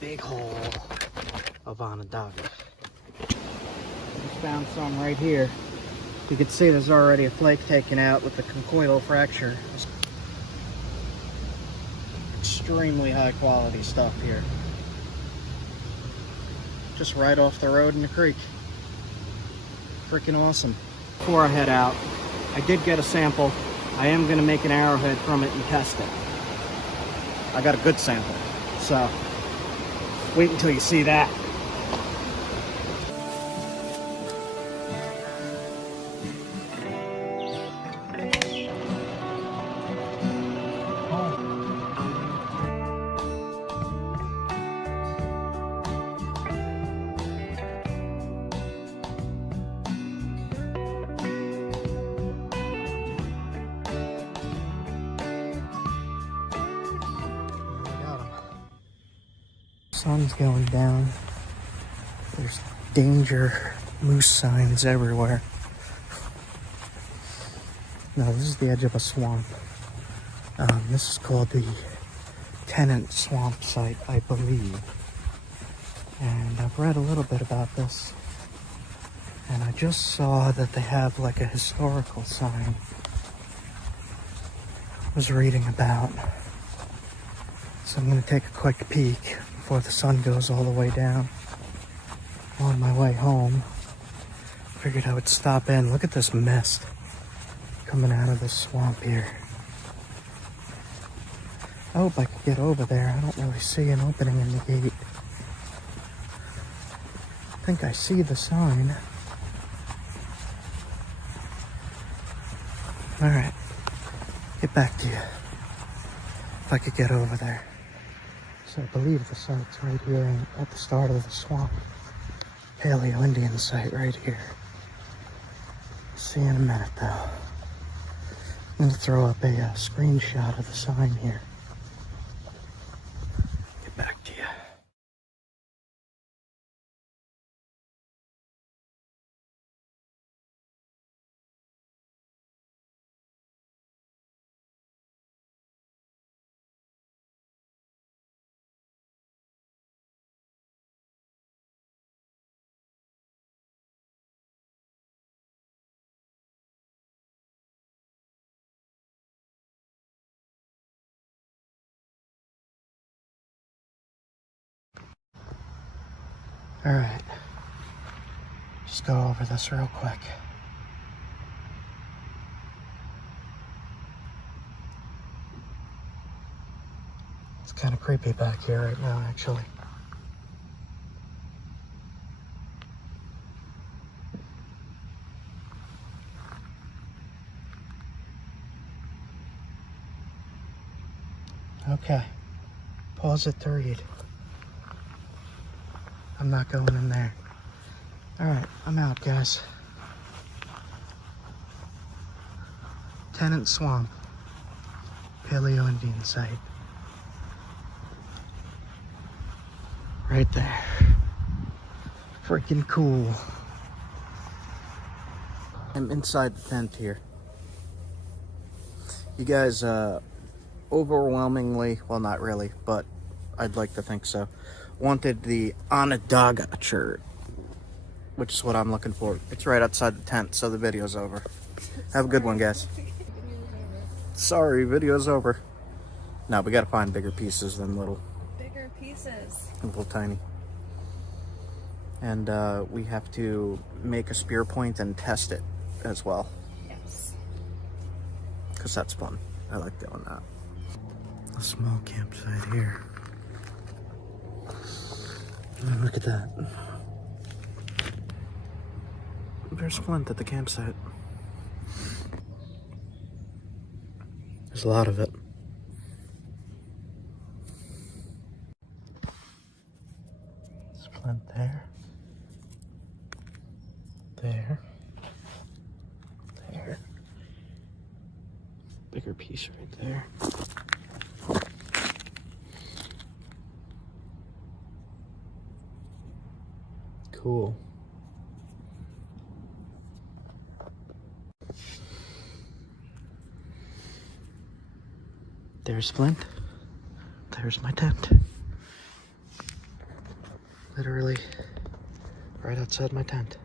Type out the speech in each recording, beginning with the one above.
big hole of Onondaga. Just found some right here. You can see there's already a flake taken out with the conchoidal fracture. Extremely high quality stuff here. Just right off the road in the creek. Freaking awesome. Before I head out, I did get a sample. I am going to make an arrowhead from it and test it. I got a good sample, so wait until you see that. Sun's going down. There's danger moose signs everywhere. Now this is the edge of a swamp. This is called the Tenant Swamp site, I believe. And I've read a little bit about this. And I just saw that they have like a historical sign I was reading about. So I'm going to take a quick peek before the sun goes all the way down. On my way home, figured I would stop in. Look at this mist coming out of the swamp here. I hope I could get over there. I don't really see an opening in the gate. I think I see the sign. Alright, get back to you. If I could get over there. So I believe the site's right here at the start of the swamp. Paleo Indian site right here. See you in a minute though. I'm going to throw up a screenshot of the sign here. Get back to you. Alright, just go over this real quick. It's kind of creepy back here right now, actually. Okay, pause it to read. I'm not going in there. Alright, I'm out, guys. Tenant Swamp. Paleo Indian site. Right there. Freaking cool. I'm inside the tent here. You guys, overwhelmingly, well, not really, but I'd like to think so, wanted the Onondaga Chert, which is what I'm looking for. It's right outside the tent, so the video's over. Have a good one, guys. Sorry, video's over. No, we gotta find bigger pieces than little. Bigger pieces. Little tiny. And we have to make a spear point and test it as well. Yes. Because that's fun. I like doing that. A small campsite here. Oh, look at that. There's Flint at the campsite. There's a lot of it. There's Flint there. There. There. Bigger piece right there. Cool. There's Flint. There's my tent. Literally right outside my tent.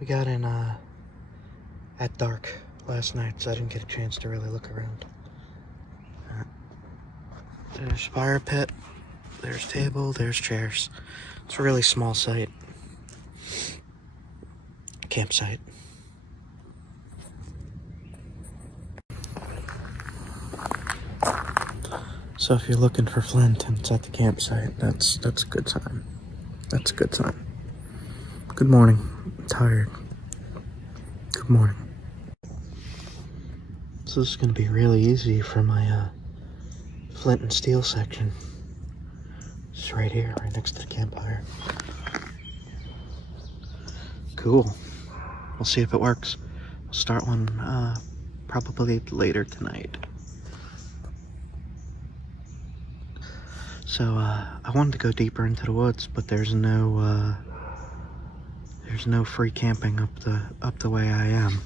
We got in at dark last night, so I didn't get a chance to really look around. There's fire pit, there's table, there's chairs. It's a really small site. Campsite. So if you're looking for Flint and it's at the campsite, that's a good sign. That's a good sign. Good morning. I'm tired. Good morning. So this is gonna be really easy for my flint and steel section. Just right here, right next to the campfire. Cool. We'll see if it works. We'll start one probably later tonight. So I wanted to go deeper into the woods, but there's no free camping up the way I am.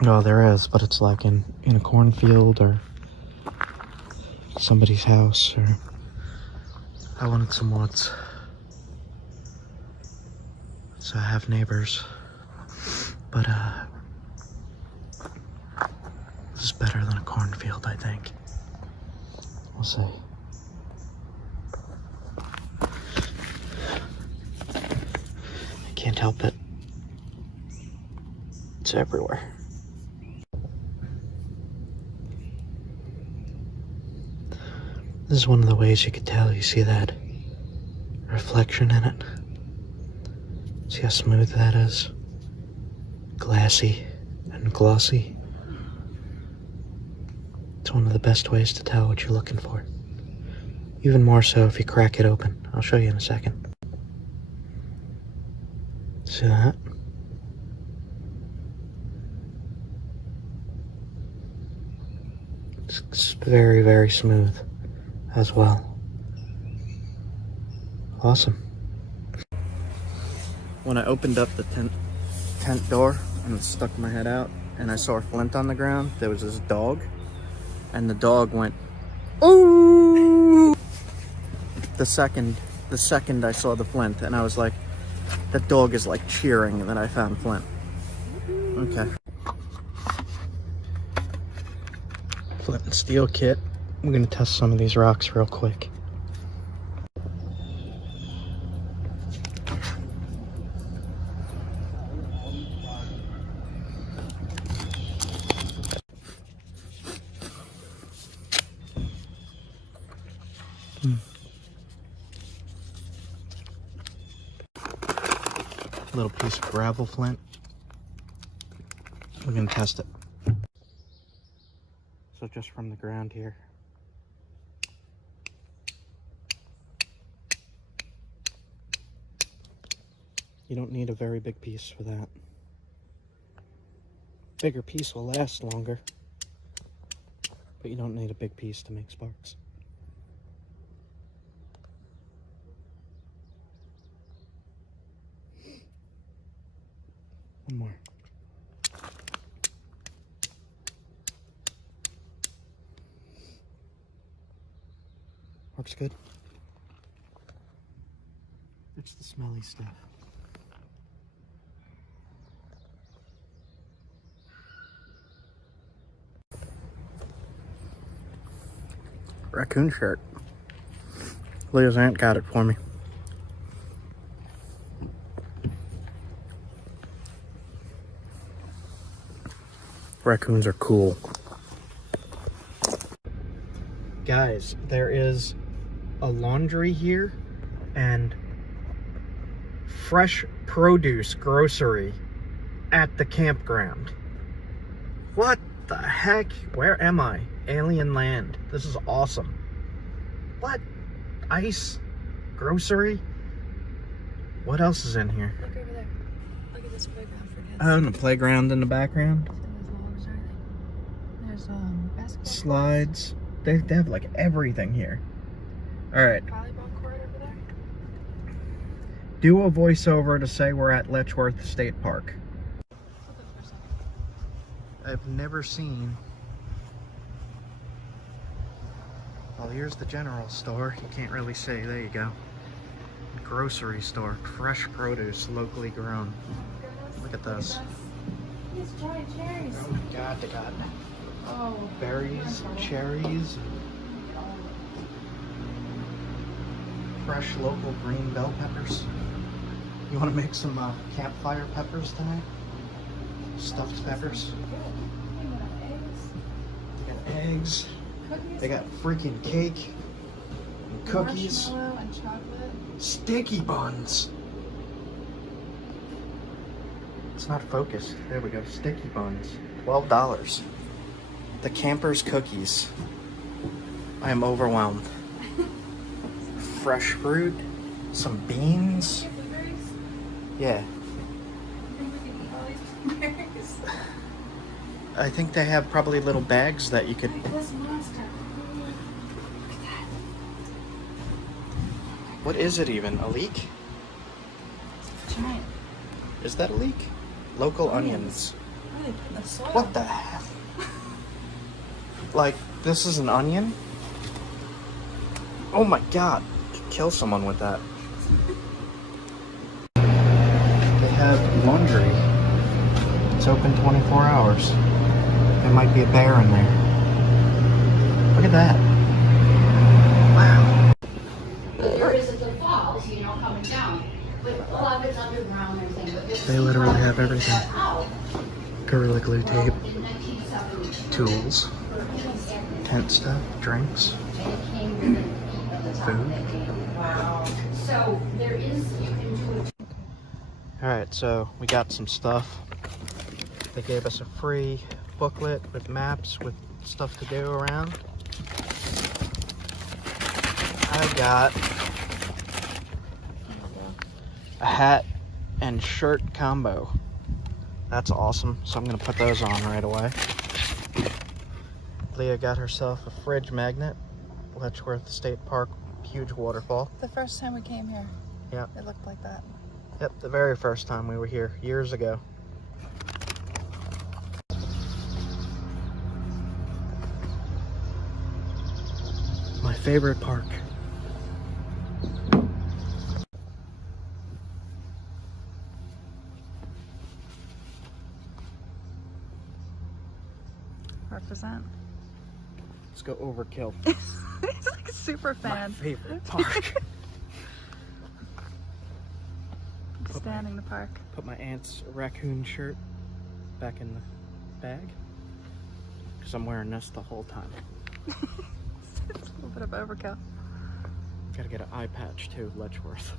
No, there is, but it's like in a cornfield or somebody's house, or I wanted some woods. So I have neighbors, but this is better than a cornfield, I think. We'll see. I can't help it. It's everywhere. This is one of the ways you could tell. You see that reflection in it? See how smooth that is? Glassy and glossy. It's one of the best ways to tell what you're looking for. Even more so if you crack it open. I'll show you in a second. See that? It's very, very smooth as well. Awesome. When I opened up the tent door and stuck my head out and I saw Flint on the ground, there was this dog, and the dog went, ooh! The second I saw the Flint, and I was like, that dog is like cheering that I found Flint. Okay. Flint and steel kit. I'm gonna test some of these rocks real quick. Little piece of gravel flint. We're gonna test it. So just from the ground here. You don't need a very big piece for that. Bigger piece will last longer, but you don't need a big piece to make sparks. One more. Works good. It's the smelly stuff. Raccoon shirt. Leah's aunt got it for me. Raccoons are cool. Guys, there is a laundry here and fresh produce grocery at the campground. What the heck? Where am I? Alien land. This is awesome. What? Ice? Grocery? What else is in here? Look over there. Look at this playground for kids. Oh, and the playground in the background. There's basketball Slides. They have like everything here. All right. volleyball court over there. Do a voiceover to say we're at Letchworth State Park. Hold it for a second. I've never seen. Well, here's the general store. You can't really see. There you go. grocery store. Fresh produce, locally grown. Look at this. These giant cherries. Oh my god, they got Oh. berries, cherries, fresh local green bell peppers. You want to make some campfire peppers tonight? Stuffed peppers. They got eggs. Cookies. They got freaking cake, and cookies, Marshmallow and chocolate. sticky buns. It's not focused. There we go. Sticky buns. $12. The Campers cookies. I am overwhelmed. Fresh fruit, some beans. Blueberries. Yeah. I think we can eat all these blueberries. I think they have probably little bags that you could. Like this monster. Look at that. What is it even? A leek? It's giant. Is that a leek? Local onions. Where are they putting the soil? What the hell? Like, this is an onion? Oh my god. Could kill someone with that. They have laundry. It's open 24 hours. There might be a bear in there. Look at that. Wow. There is at the falls, you know, coming down. But a lot of it's underground and everything. But this They literally have everything. out Gorilla Glue tape, in 1970. tools, tent stuff, drinks, food. Wow. So there is, you can do it. Alright, so we got some stuff. They gave us a free booklet with maps with stuff to do around. I got a hat and shirt combo. That's awesome. So I'm gonna put those on right away. Leah got herself a fridge magnet. Letchworth State Park, huge waterfall. The first time we came here. Yeah. It looked like that. Yep, the very first time we were here, years ago. My favorite park. Represent. Let's go overkill. He's like a super My fan. favorite park. Standing the park. Put my aunt's raccoon shirt back in the bag. Because I'm wearing this the whole time. It's a little bit of overkill. Gotta get an eye patch too, Letchworth.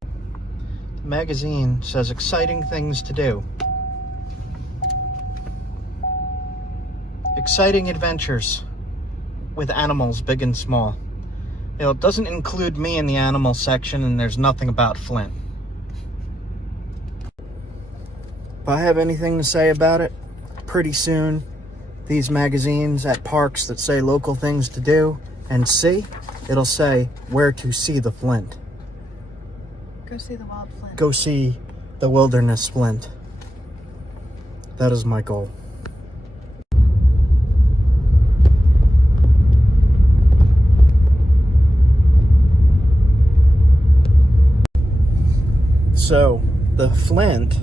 The magazine says exciting things to do. Exciting adventures with animals big and small. You know, it doesn't include me in the animal section, and there's nothing about Flint. If I have anything to say about it, pretty soon, these magazines at parks that say local things to do and see, it'll say where to see the Flint. Go see the wild Flint. Go see the wilderness Flint. That is my goal. So, the Flint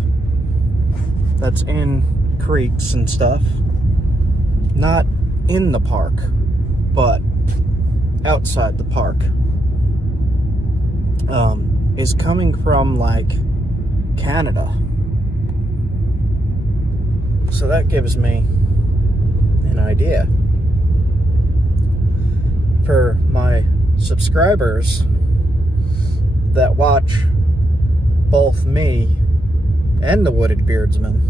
that's in creeks and stuff, not in the park, but outside the park, is coming from like Canada. So that gives me an idea. For my subscribers that watch both me and the Wooded Beardsman.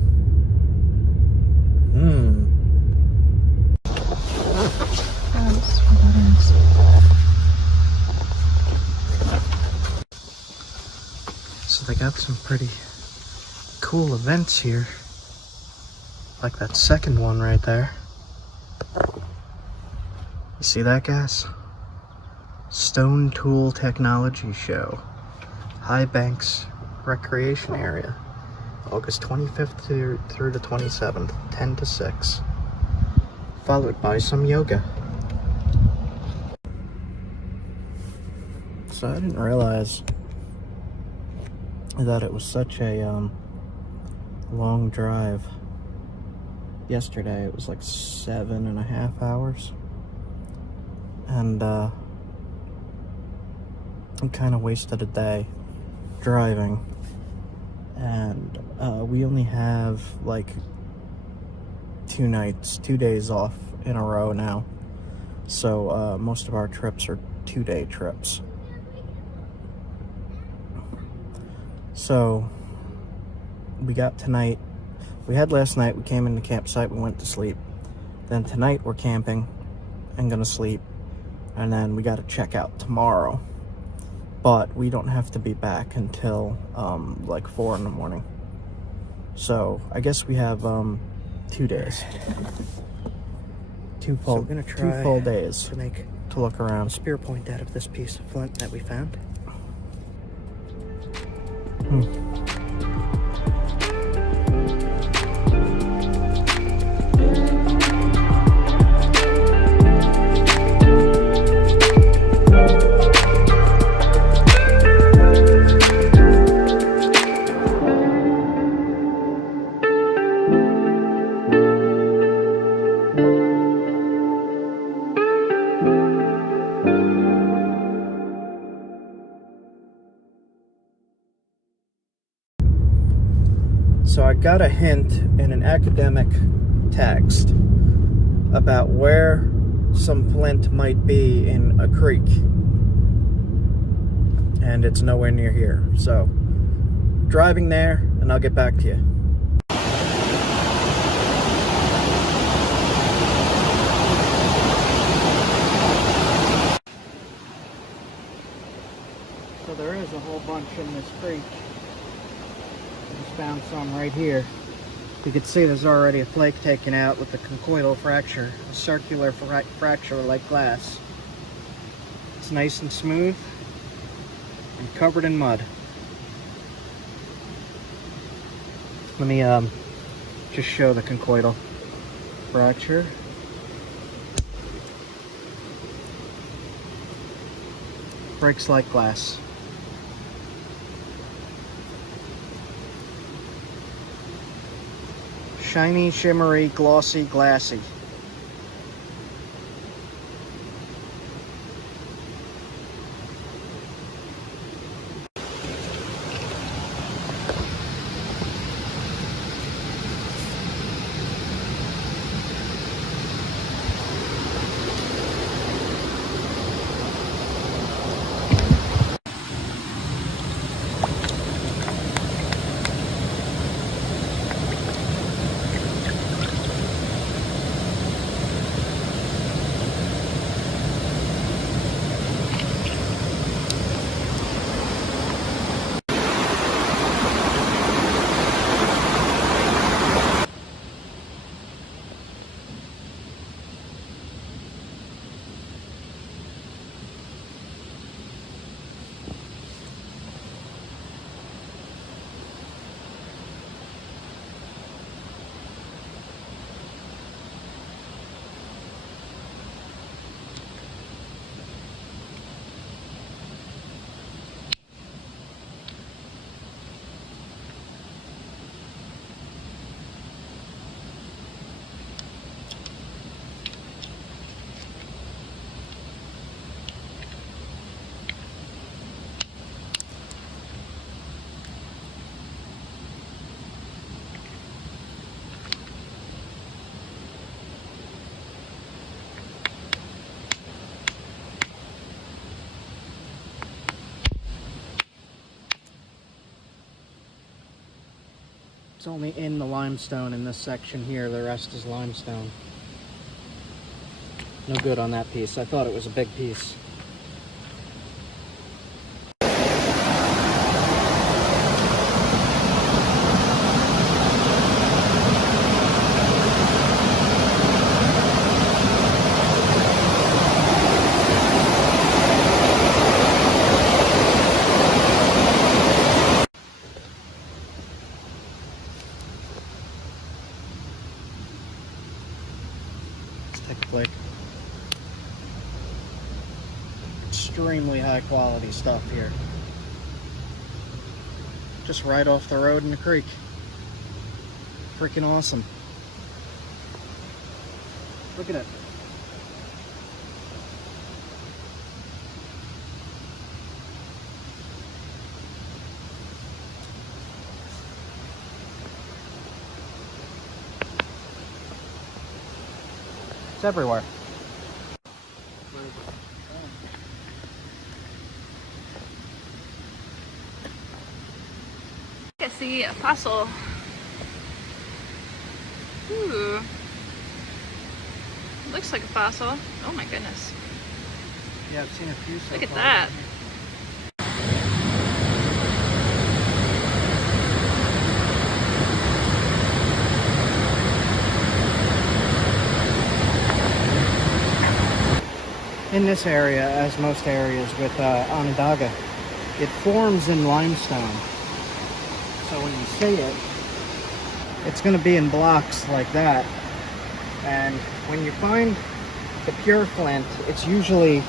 So they got some pretty cool events here. Like that second one right there. You see that, guys? Stone Tool Technology Show. High Banks Recreation Area. August 25th through the 27th, 10 to 6. Followed by some yoga. So I didn't realize that it was such a long drive. Yesterday it was like 7.5 hours, and I kind of wasted a day driving, and we only have like 2 days off in a row now, so most of our trips are 2-day trips. So we got tonight, we had last night, we came in the campsite, we went to sleep. Then tonight we're camping and gonna sleep, and then we gotta check out tomorrow, but we don't have to be back until like 4 in the morning. So I guess we have 2 days. Two full days to make to look around. spear point out of this piece of flint that we found. So I got a hint in an academic text about where some flint might be in a creek, and it's nowhere near here. So driving there, and I'll get back to you. So there is a whole bunch in this creek. Found some right here. You can see there's already a flake taken out with a conchoidal fracture, a circular fracture like glass. It's nice and smooth and covered in mud. Let me just show the conchoidal fracture. Breaks like glass. Shiny, shimmery, glossy, glassy. It's only in the limestone in this section here, the rest is limestone. No good on that piece. I thought it was a big piece. Take a flick. extremely high quality stuff here. Just right off the road in the creek. Freaking awesome. Look at it. It's everywhere. I see a fossil. Ooh. Looks like a fossil. Oh my goodness. Yeah, I've seen a few so Look at far. that. In this area, as most areas with Onondaga, it forms in limestone. So when you see it, it's going to be in blocks like that. And when you find the pure flint, it's usually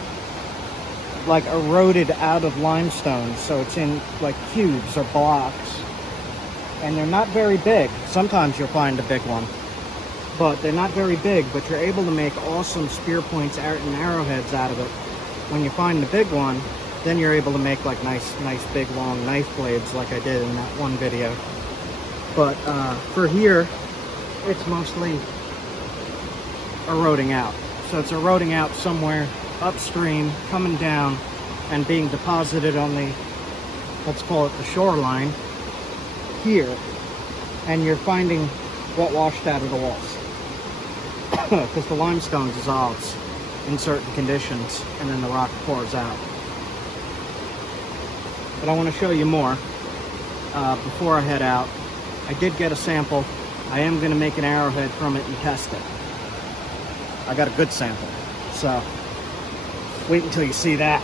like eroded out of limestone. So it's in like cubes or blocks. And they're not very big. Sometimes you'll find a big one. But they're not very big, but you're able to make awesome spear points and arrowheads out of it. When you find the big one, then you're able to make like nice big long knife blades like I did in that one video. But for here, it's mostly eroding out. So it's eroding out somewhere upstream, coming down, and being deposited on the, let's call it the shoreline, here. And you're finding what washed out of the walls. Because the limestone dissolves in certain conditions and then the rock pours out. But I want to show you more before I head out. I did get a sample. I am going to make an arrowhead from it and test it. I got a good sample, so wait until you see that.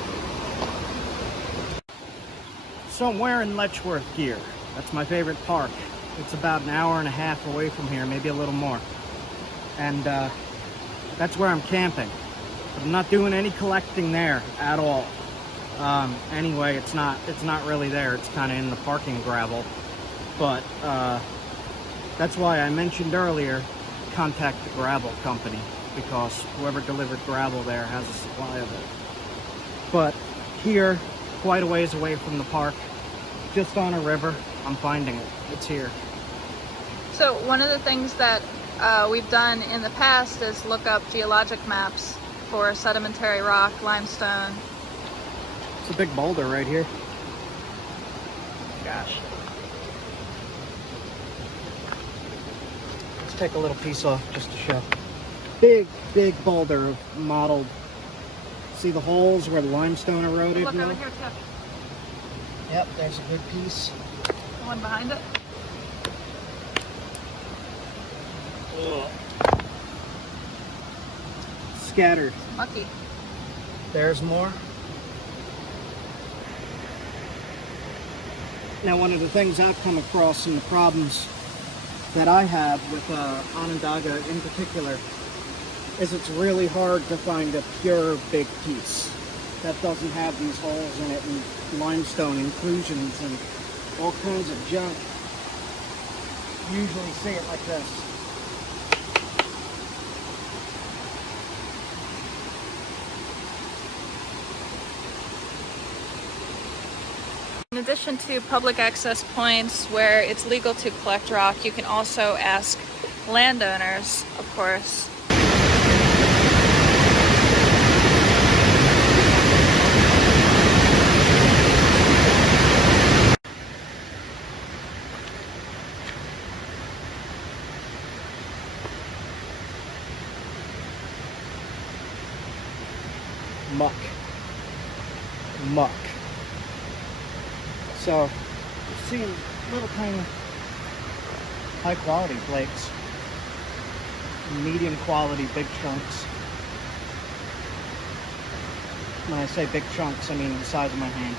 So I'm wearing Letchworth gear. That's my favorite park. It's about an hour and a half away from here, maybe a little more. And that's where I'm camping. But I'm not doing any collecting there at all. Anyway, it's not really there. It's kind of in the parking gravel. But that's why I mentioned earlier, contact the gravel company, because whoever delivered gravel there has a supply of it. But here, quite a ways away from the park, just on a river, I'm finding it. It's here. So one of the things that we've done in the past is look up geologic maps for sedimentary rock, limestone. It's a big boulder right here. Gosh. Let's take a little piece off just to show. Big boulder of mottled. See the holes where the limestone eroded? Look now? over here too. Yep, there's a good piece. The one behind it. Ugh. Scattered. Mucky. There's more. Now, one of the things I've come across and the problems that I have with Onondaga in particular is it's really hard to find a pure big piece that doesn't have these holes in it and limestone inclusions and all kinds of junk. You usually see it like this. In addition to public access points where it's legal to collect rock, you can also ask landowners, of course. Muck. So, you're seeing little tiny high quality flakes, medium quality big chunks. When I say big chunks, I mean the size of my hand.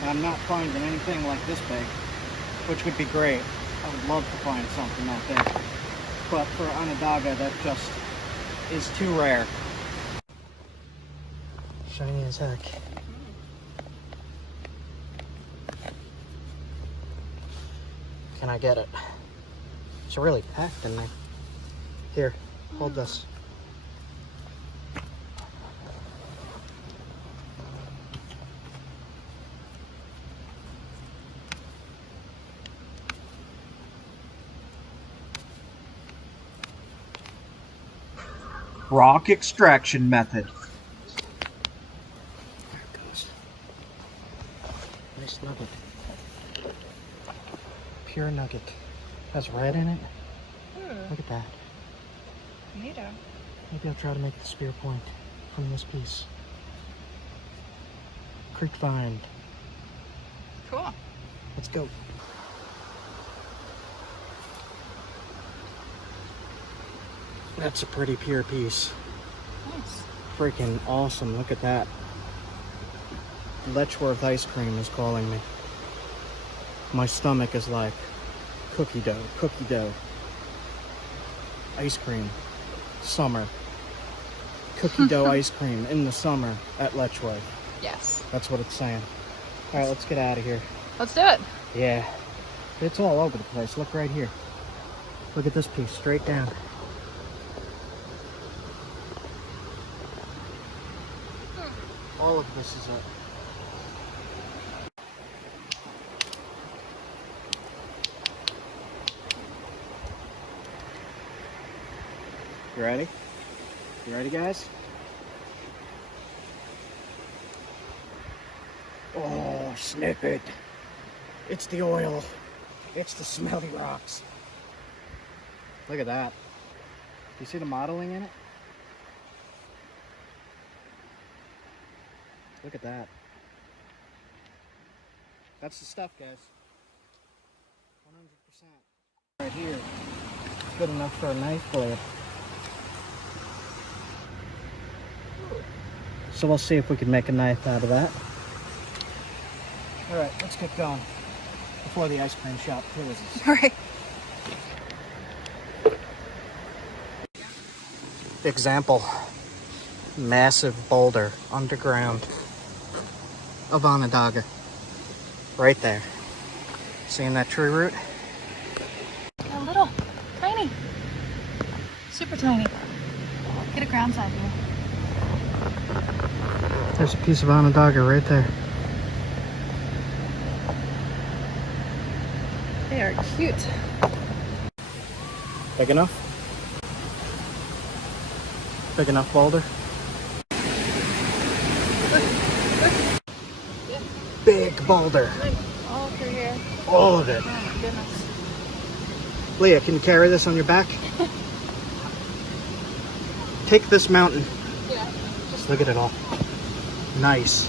And I'm not finding anything like this big, which would be great. I would love to find something that big. But for Onondaga, that just is too rare. Shiny as heck. Can I get it? It's really packed in there. Here, hold this. Rock extraction method. There it goes. Nice nugget. Pure nugget. Has red in it. Look at that. Neato. Maybe I'll try to make the spear point from this piece. Creek find. Cool. Let's go. That's a pretty pure piece. Nice. Freaking awesome. Look at that. Letchworth ice cream is calling me. My stomach is like cookie dough. Ice cream. Summer. Cookie dough ice cream in the summer at Letchworth. Yes. That's what it's saying. All right, let's get out of here. Let's do it. Yeah. It's all over the place. Look right here. Look at this piece, straight down. All of this is it. You ready? You ready, guys? Oh, snip it. It's the oil. It's the smelly rocks. Look at that. You see the modeling in it? Look at that. That's the stuff, guys. 100%. Right here. Good enough for a knife blade. So we'll see if we can make a knife out of that. All right, let's get going before the ice cream shop closes. All right. Example. Massive boulder underground of Onondaga. Right there. Seeing that tree root? A little. Tiny. Super tiny. Get a ground side view. There's a piece of Onondaga right there. They are cute. Big enough? Big enough boulder? Big boulder. All through here. All of it. Oh my goodness. Leah, can you carry this on your back? Take this mountain. Yeah. Just look at it all. Nice.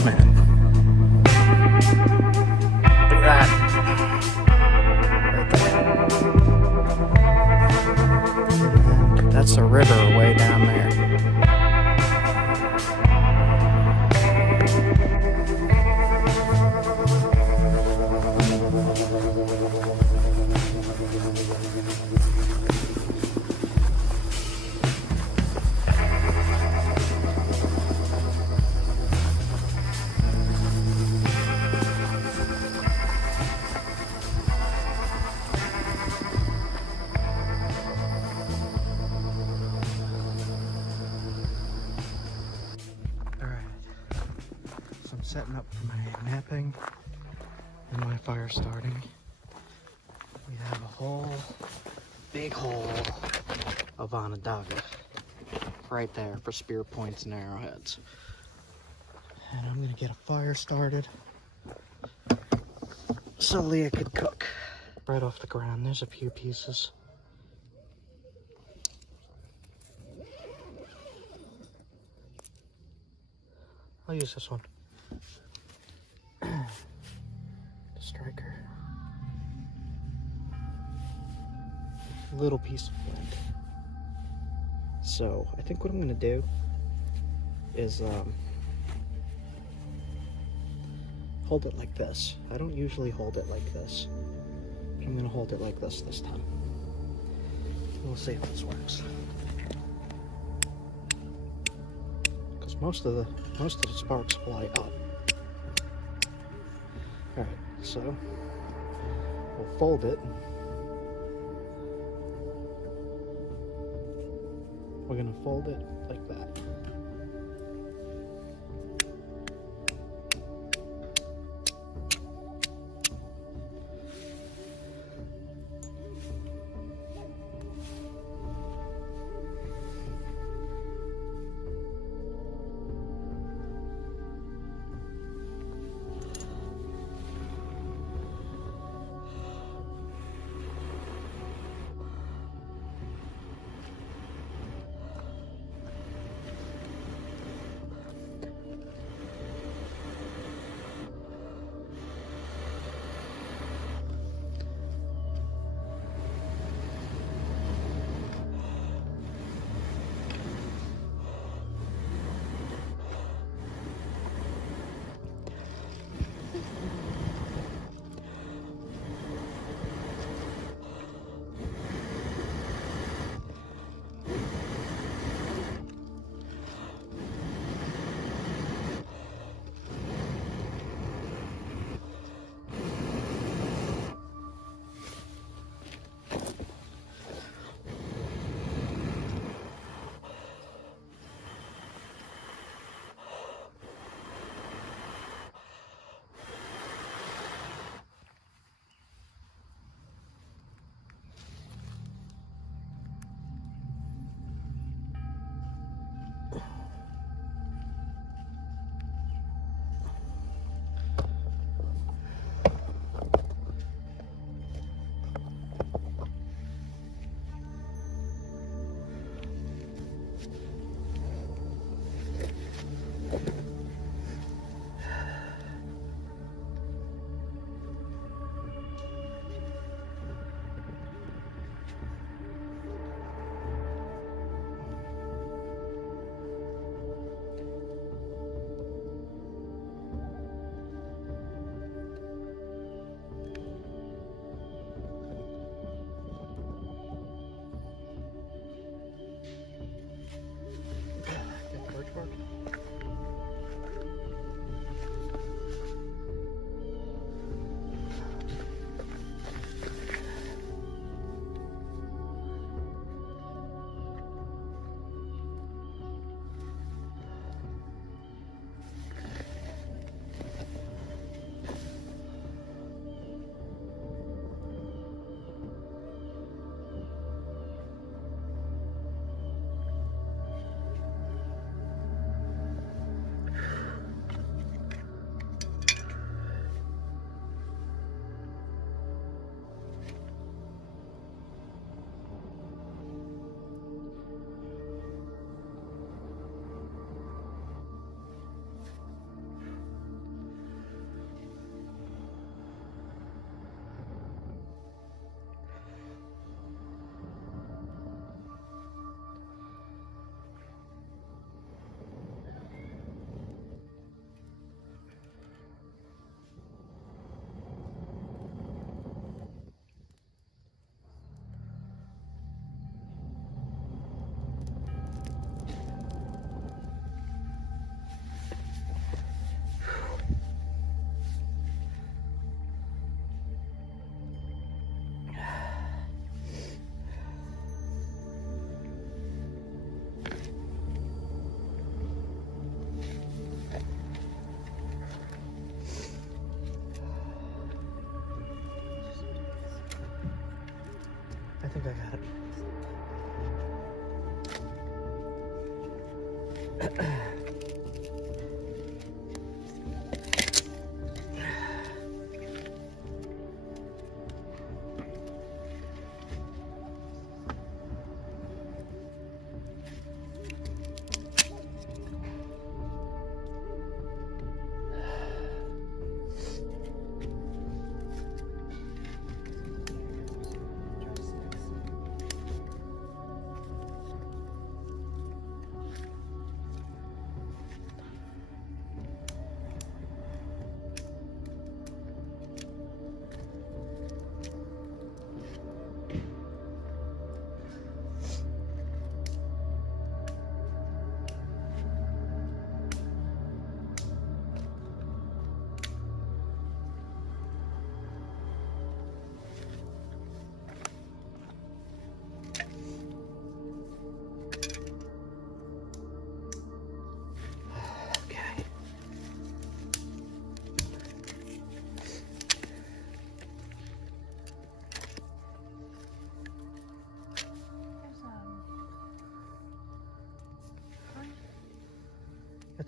front end. Look at that. Right there. And that's the river way down there. Setting up for my napping and my fire starting. We have a whole big hole of Onondaga right there for spear points and arrowheads. And I'm gonna get a fire started so Leah could cook. Right off the ground, there's a few pieces. I'll use this one. The striker. Little piece of flint. So I think what I'm gonna do is hold it like this. I don't usually hold it like this. I'm gonna hold it like this time. We'll see if this works. Because most of the sparks fly up. Alright, so we'll fold it. We're gonna fold it like that.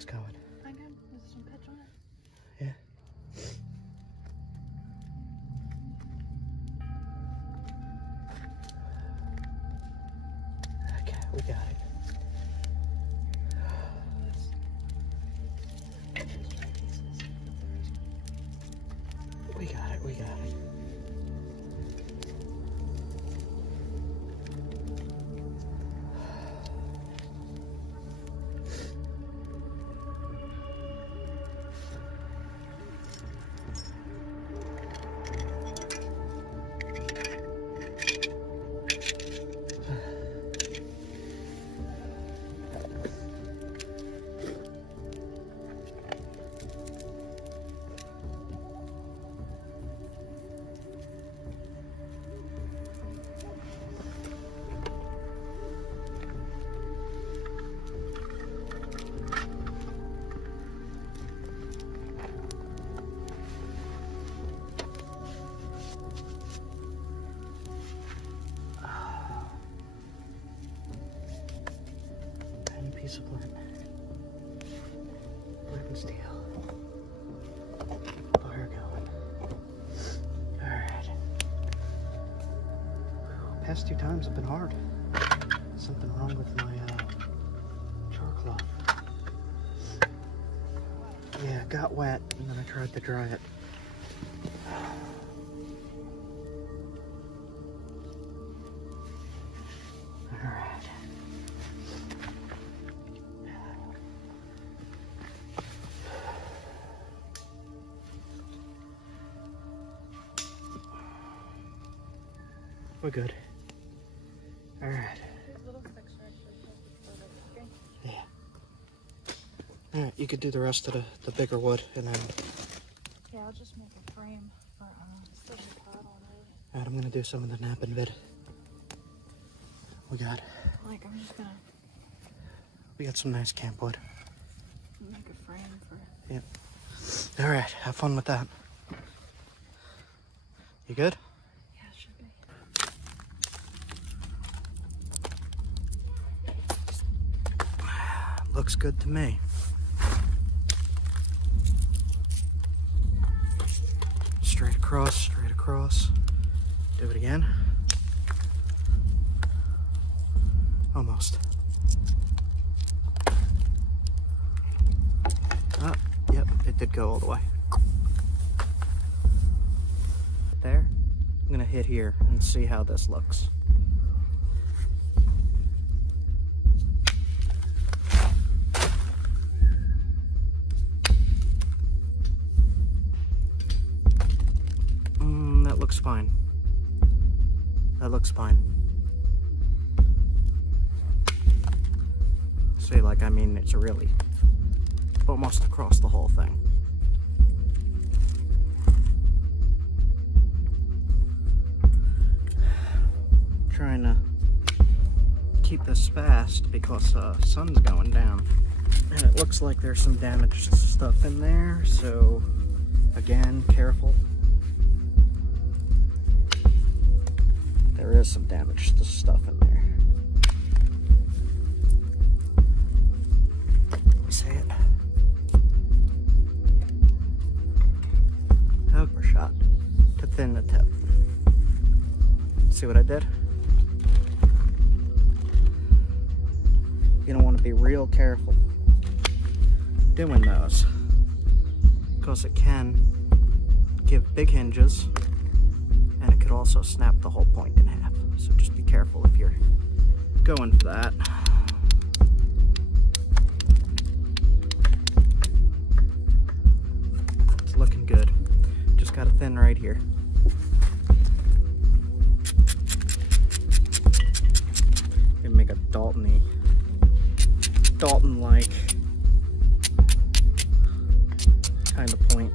going? Fine, good. Is there some pitch on it? Yeah. Okay, we got it. We got it, we got it. Piece of flint. Flint and steel. Fire going. Alright. Past 2 times have been hard. Something wrong with my char cloth. Yeah, it got wet and then I tried to dry it. We're good. All right. Yeah. All right, you could do the rest of the bigger wood, and then. Yeah, I'll just make a frame for such a pot already. All right, I'm gonna do some of the napping vid. We got. Like, I'm just gonna. We got some nice camp wood. Make a frame for. Yep. All right, have fun with that. You good? Yeah, it should be. Looks good to me. Straight across, straight across. Do it again. Almost. Oh, yep, it did go all the way. There. I'm gonna hit here and see how this looks. That looks fine. That looks fine. See, like, I mean, it's really almost across the whole thing. Trying to keep this fast because sun's going down. And it looks like there's some damaged stuff in there, so again, careful. There is some damaged stuff in there. See it? Overshot to thin the tip. See what I did? You don't want to be real careful doing those because it can give big hinges and it could also snap the whole point in half. So just be careful if you're going for that. It's looking good. Just got to thin right here. Gonna make a Dalton-like kind of point.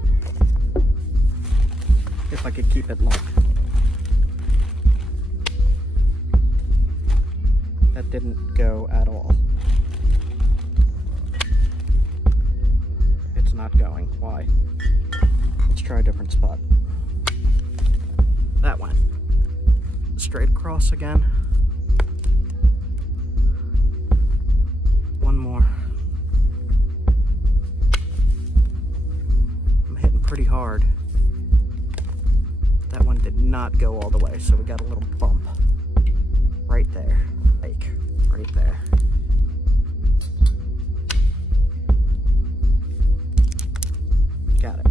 If I could keep it long. That didn't go at all. It's not going. Why? Let's try a different spot. That went. Straight across again. One more. pretty hard. That one did not go all the way, so we got a little bump right there. Like, right there. Got it.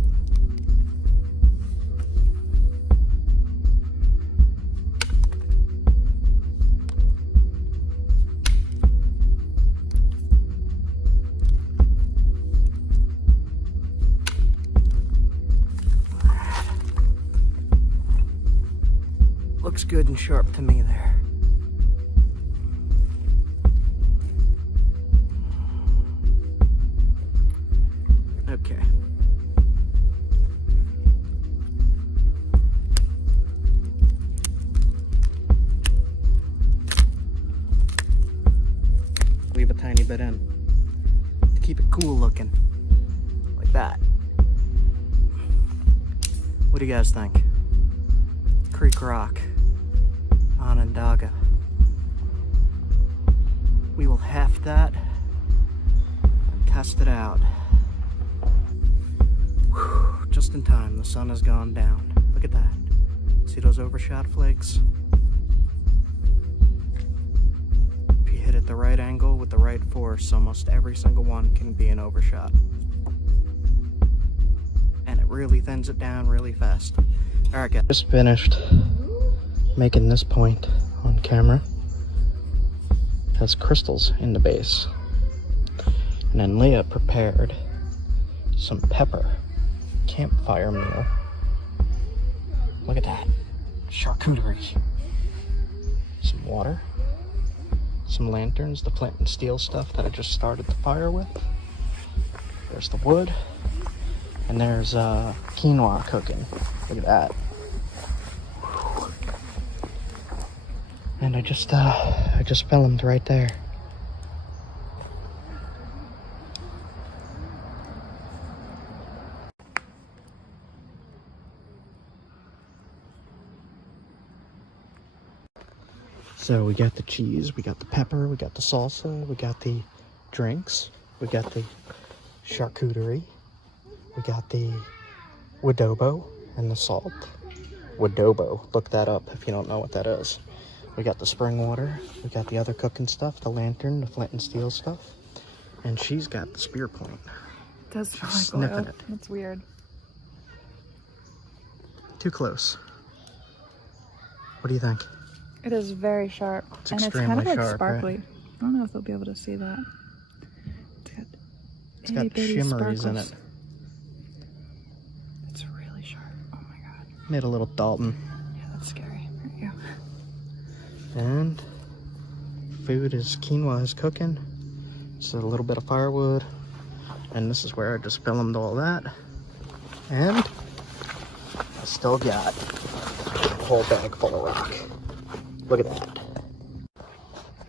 Looks good and sharp to me there. Okay. Leave a tiny bit in to keep it cool looking, like that. What do you guys think? Creek Rock, Onondaga. We will half that and test it out. Whew, just in time, the sun has gone down. Look at that. See those overshot flakes? If you hit it the right angle with the right force, almost every single one can be an overshot. And it really thins it down really fast. Alright guys. Just finished making this point on camera. It has crystals in the base. And then Leah prepared some pepper campfire meal. Look at that. Charcuterie. Some water. Some lanterns, the flint and steel stuff that I just started the fire with. There's the wood. And there's quinoa cooking. Look at that. And I just filmed right there. So we got the cheese, we got the pepper, we got the salsa, we got the drinks, we got the charcuterie, we got the wadobo and the salt. Wadobo, look that up if you don't know what that is. We got the spring water, we got the other cooking stuff, the lantern, the flint and steel stuff, and she's got the spear point. It does smell She's like sniffing oil. it. That's weird. Too close. What do you think? It is very sharp. It's and it's extremely kind of like sharp, sparkly. right? I don't know if they'll be able to see that. It's got shimmeries in it. It's really sharp. Oh my god. Made a little Dalton. Yeah, that's scary. There you go. And food is quinoa is cooking. It's a little bit of firewood. And this is where I just filmed all that. And I still got a whole bag full of rock. Look at that.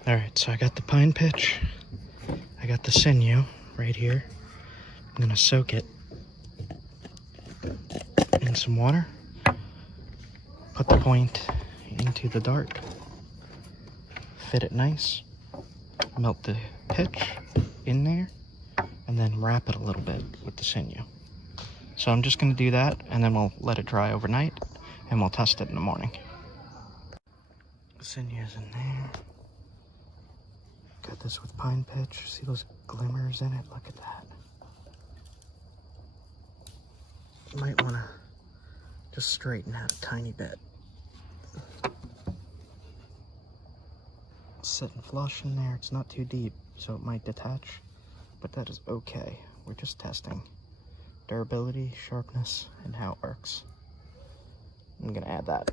Alright, so I got the pine pitch. I got the sinew right here. I'm gonna soak it in some water. Put the point into the dart. Fit it nice. Melt the pitch in there. And then wrap it a little bit with the sinew. So I'm just gonna do that, and then we'll let it dry overnight, and we'll test it in the morning. The sinew's in there. Got this with pine pitch. See those glimmers in it? Look at that. You might want to just straighten out a tiny bit. It's sitting flush in there. It's not too deep, so it might detach, but that is okay. We're just testing durability, sharpness, and how it works. I'm gonna add that.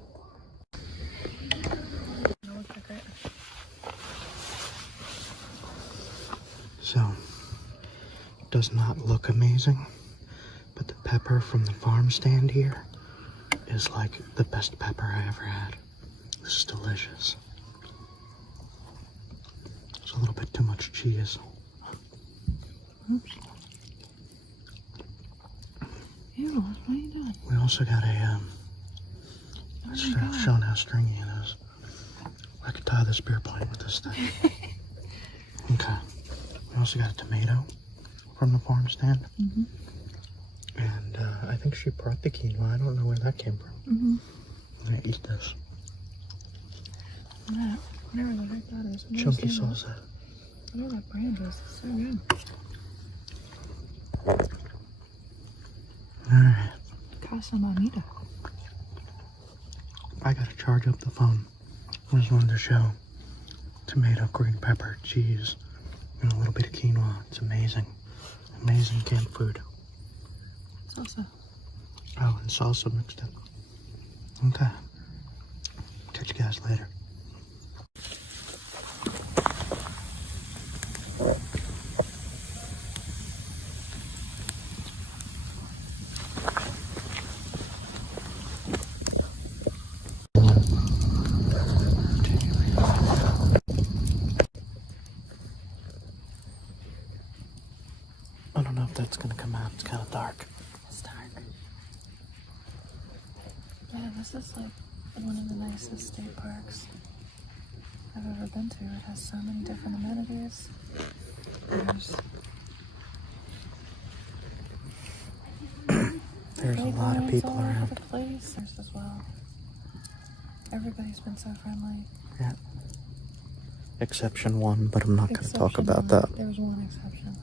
So, it does not look amazing, but the pepper from the farm stand here is like the best pepper I ever had. This is delicious. There's a little bit too much cheese. Oops. Ew, what are you doing? We also got a, showing how stringy it is. I could tie the spear point with this thing. Okay. We also got a tomato from the farm stand. Mm-hmm. And I think think she brought the quinoa. I don't know where that came from. I'm gonna eat this. Yeah, whatever the heck that is. Chunky salsa. Whatever that brand is, it's so good. Alright. Casa Mamita. I gotta charge up the phone. I just wanted to show tomato, green pepper, cheese, and a little bit of quinoa. It's amazing. Amazing canned food. Salsa. Oh, and salsa mixed in. Okay. Catch you guys later. I don't know if that's gonna come out. It's kind of dark. It's dark. Yeah, this is like one of the nicest state parks I've ever been to. It has so many different amenities. There's a lot of people all over around. the place. There's as well. Everybody's been so friendly. Yeah. Exception one, but I'm not going to talk about that. There was one exception.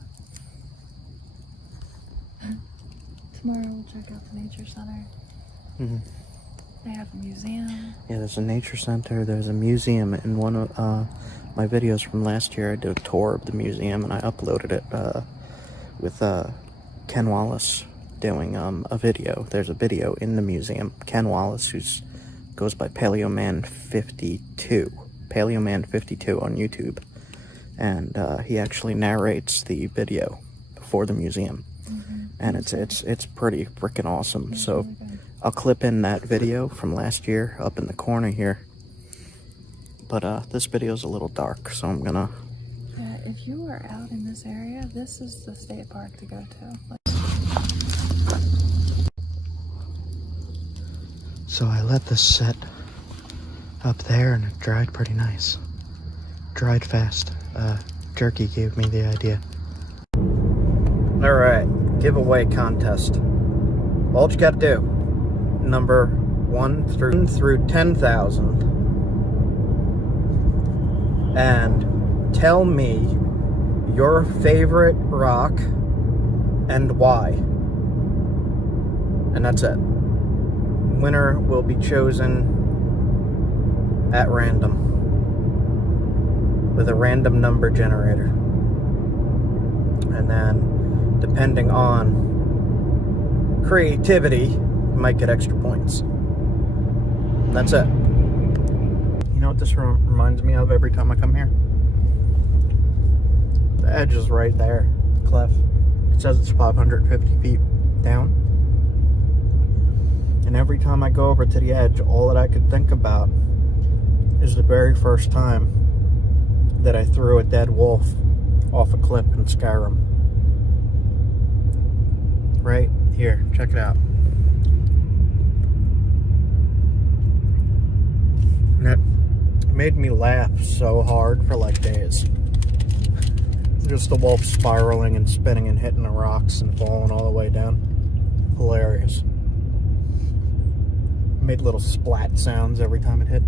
Tomorrow we'll check out the nature center. They have a museum. Yeah, there's a nature center. There's a museum. In one of my videos from last year, I did a tour of the museum, and I uploaded it with Ken Wallace doing a video. There's a video in the museum. Ken Wallace, who goes by Paleo Man 52 on YouTube, and he actually narrates the video for the museum, and it's pretty freaking awesome. So Really good. I'll clip in that video from last year up in the corner here. But this video's a little dark, so I'm gonna... Yeah, if you are out in this area, this is the state park to go to. So I let this sit up there and it dried pretty nice. Dried fast. Jerky gave me the idea. Alright, giveaway contest. All you gotta do, number 1 through 10,000, and tell me your favorite rock and why. And that's it. Winner will be chosen at random with a random number generator. And then, depending on creativity, you might get extra points. That's it. You know what this reminds me of every time I come here? The edge is right there, the cliff. It says it's 550 feet down. And every time I go over to the edge, all that I could think about is the very first time that I threw a dead wolf off a cliff in Skyrim. Right here, check it out. And that made me laugh so hard for like days. Just the wolf spiraling and spinning and hitting the rocks and falling all the way down. Hilarious. Made little splat sounds every time it hit.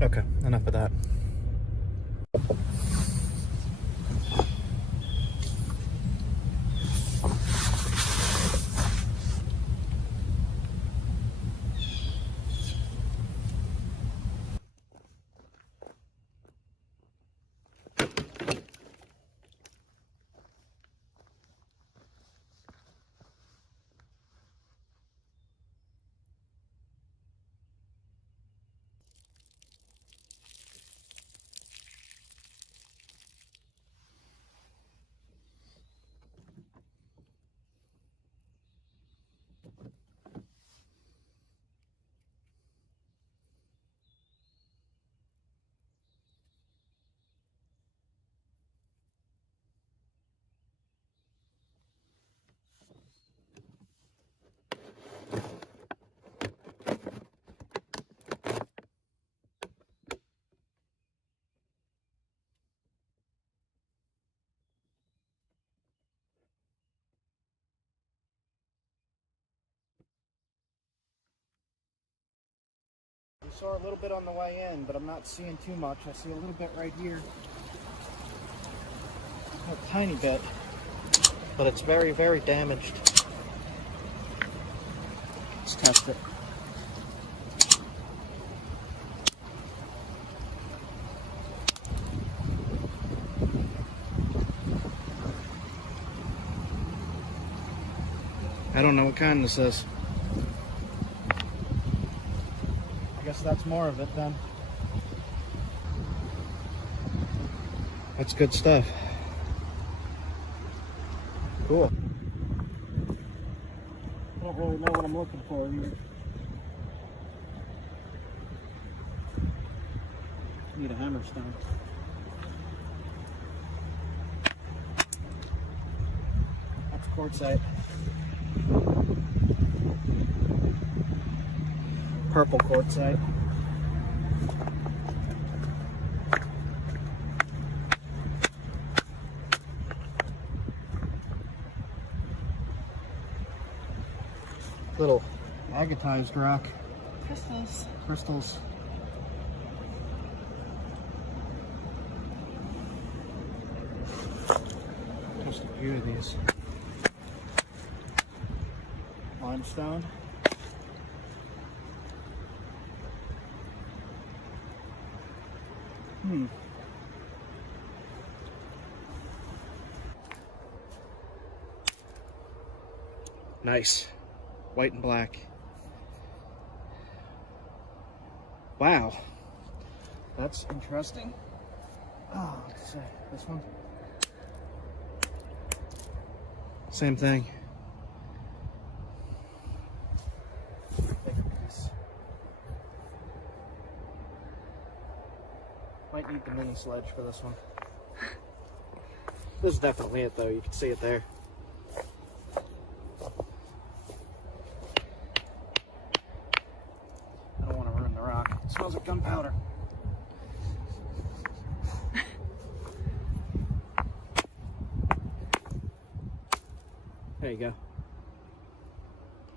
Okay, enough of that. saw a little bit on the way in, but I'm not seeing too much. I see a little bit right here. A tiny bit, but it's very, very damaged. Let's test it. I don't know what kind this is. I guess that's more of it then. That's good stuff. Cool. I don't really know what I'm looking for here. Need a hammerstone. That's quartzite. Purple quartzite. Little agatized rock. Crystals. Crystals. Just a few of these. Limestone. Nice. White and black. Wow. That's interesting. Oh, let's see. This one. Same thing. Might need the mini sledge for this one. This is definitely it though, you can see it there. I don't want to ruin the rock. It smells like gunpowder. There you go.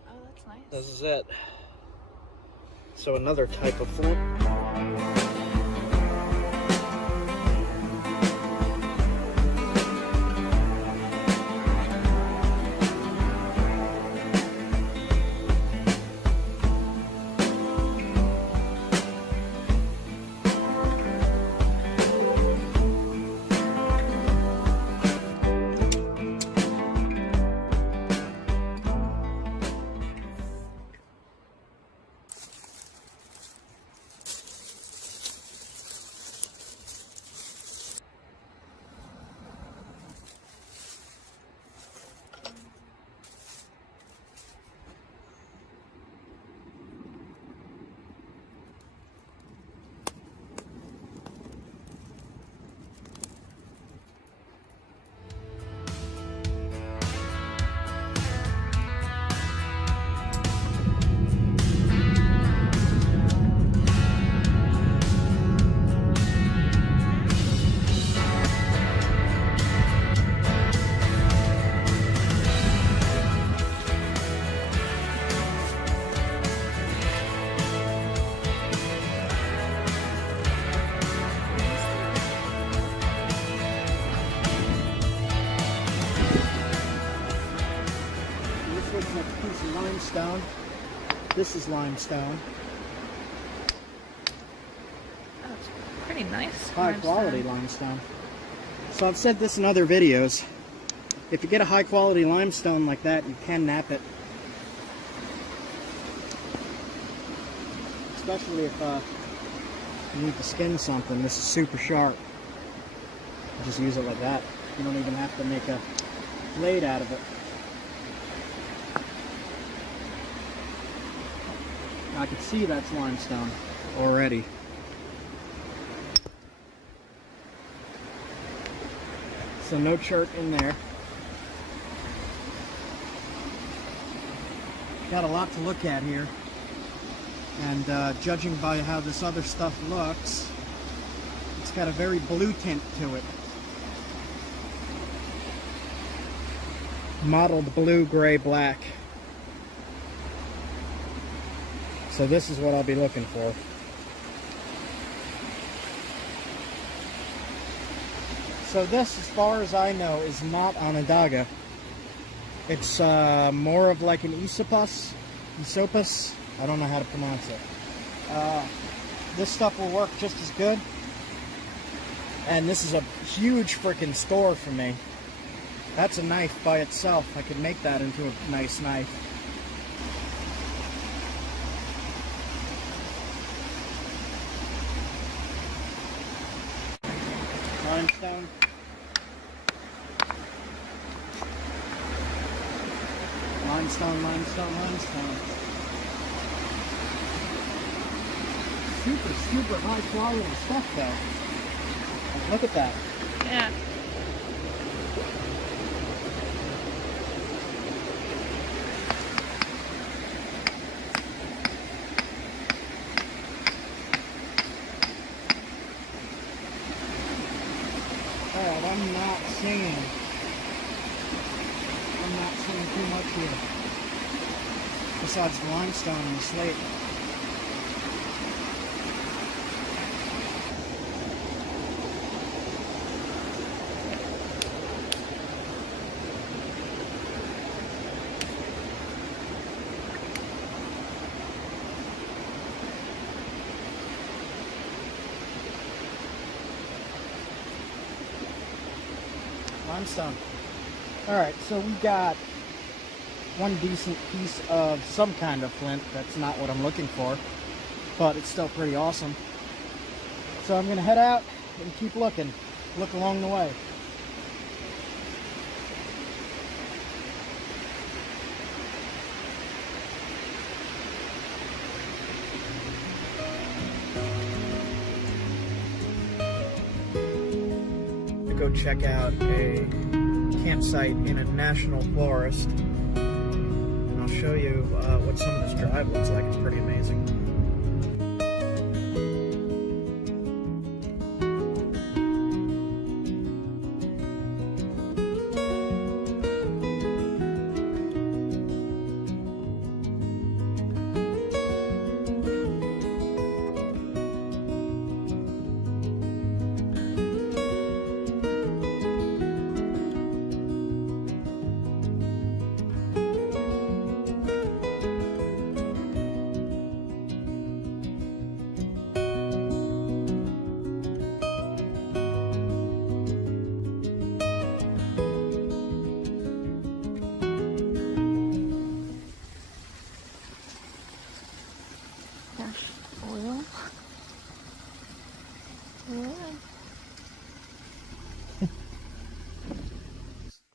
Oh, that's nice. This is it. So another type of flint. Limestone. This is limestone. Oh, it's pretty nice. High quality limestone. So I've said this in other videos. If you get a high quality limestone like that, you can knap it. Especially if you need to skin something. This is super sharp. Just use it like that. You don't even have to make a blade out of it. I can see that's limestone already. So no chert in there. Got a lot to look at here. And judging by how this other stuff looks, it's got a very blue tint to it. Mottled blue, gray, black. So this is what I'll be looking for. So this, as far as I know, is not Onondaga. It's more of like an esopus. I don't know how to pronounce it. This stuff will work just as good. And this is a huge freaking store for me. That's a knife by itself. I could make that into a nice knife. Limestone. Limestone. Super high quality stuff though. Like, look at that. Yeah. Alright, I'm not seeing too much here. Besides the limestone and the slate. Limestone. Alright, so we got one decent piece of some kind of flint. That's not what I'm looking for, but it's still pretty awesome. So I'm gonna head out and keep looking. Look along the way. Go check out a campsite in a national forest, and I'll show you what some of this drive looks like. It's pretty amazing.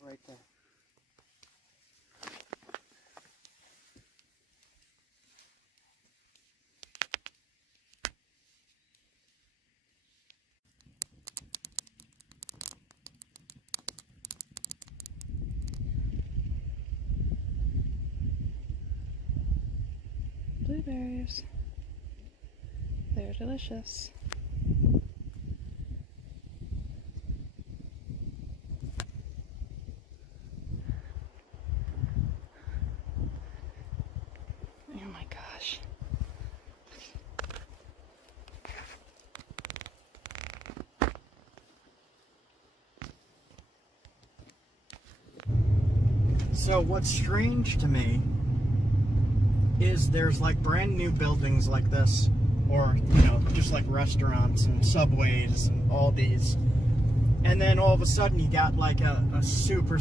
Right there. Blueberries. They're delicious. Oh my gosh. So what's strange to me is there's like brand new buildings like this, or you know, just like restaurants and subways and all these, and then all of a sudden you got like a super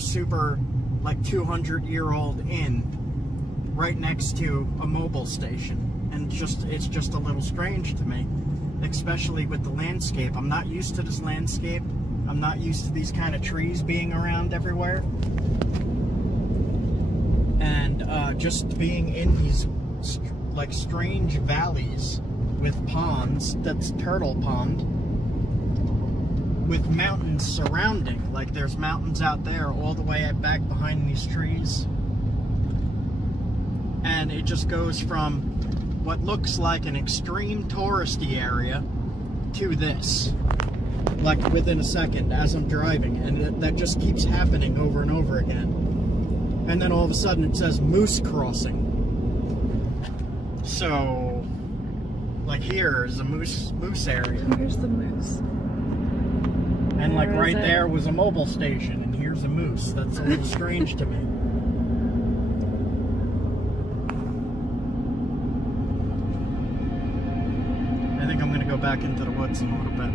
like 200-year-old inn right next to a mobile station, and it's just a little strange to me, especially with the landscape. I'm not used to this landscape. I'm not used to these kind of trees being around everywhere. And just being in these like strange valleys with ponds, that's Turtle Pond, with mountains surrounding. Like there's mountains out there all the way back behind these trees. And it just goes from what looks like an extreme touristy area to this, like within a second as I'm driving, and that just keeps happening over and over again. And then all of a sudden it says Moose Crossing. So, like here is a moose area. Here's the moose. And like Where is right it? there was a mobile station, and here's a moose. That's a little strange to me. I think I'm gonna go back into the woods in a little bit.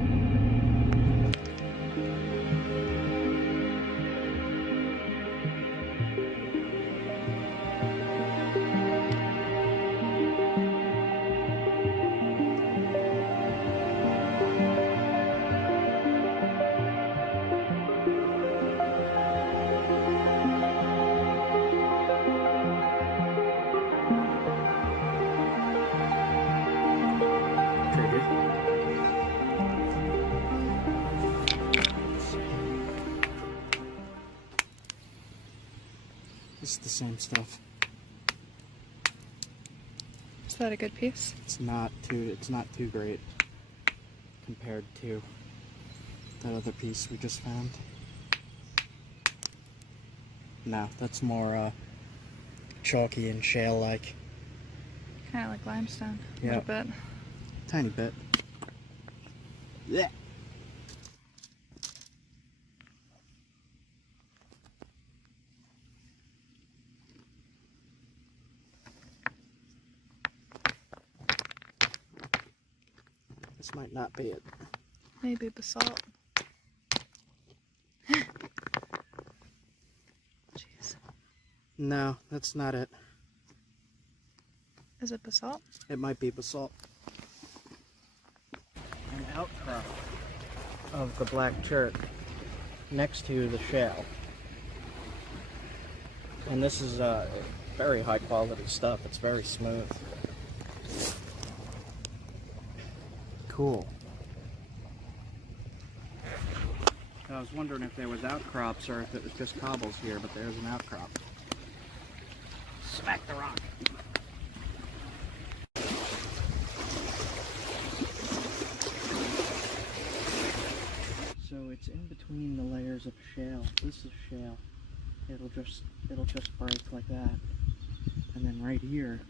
This is the same stuff. Is that a good piece? It's not too great compared to that other piece we just found. No, that's more chalky and shale-like. Kind of like limestone. A Yeah. little bit. Tiny bit. Yeah. This might not be it. Maybe basalt. Jeez. No, that's not it. Is it basalt? It might be basalt. An outcrop of the black chert next to the shale. And this is very high quality stuff. It's very smooth. Cool. I was wondering if there was outcrops or if it was just cobbles here, but there's an outcrop. Smack the rock. So it's in between the layers of shale. This is shale. It'll just break like that. And then right here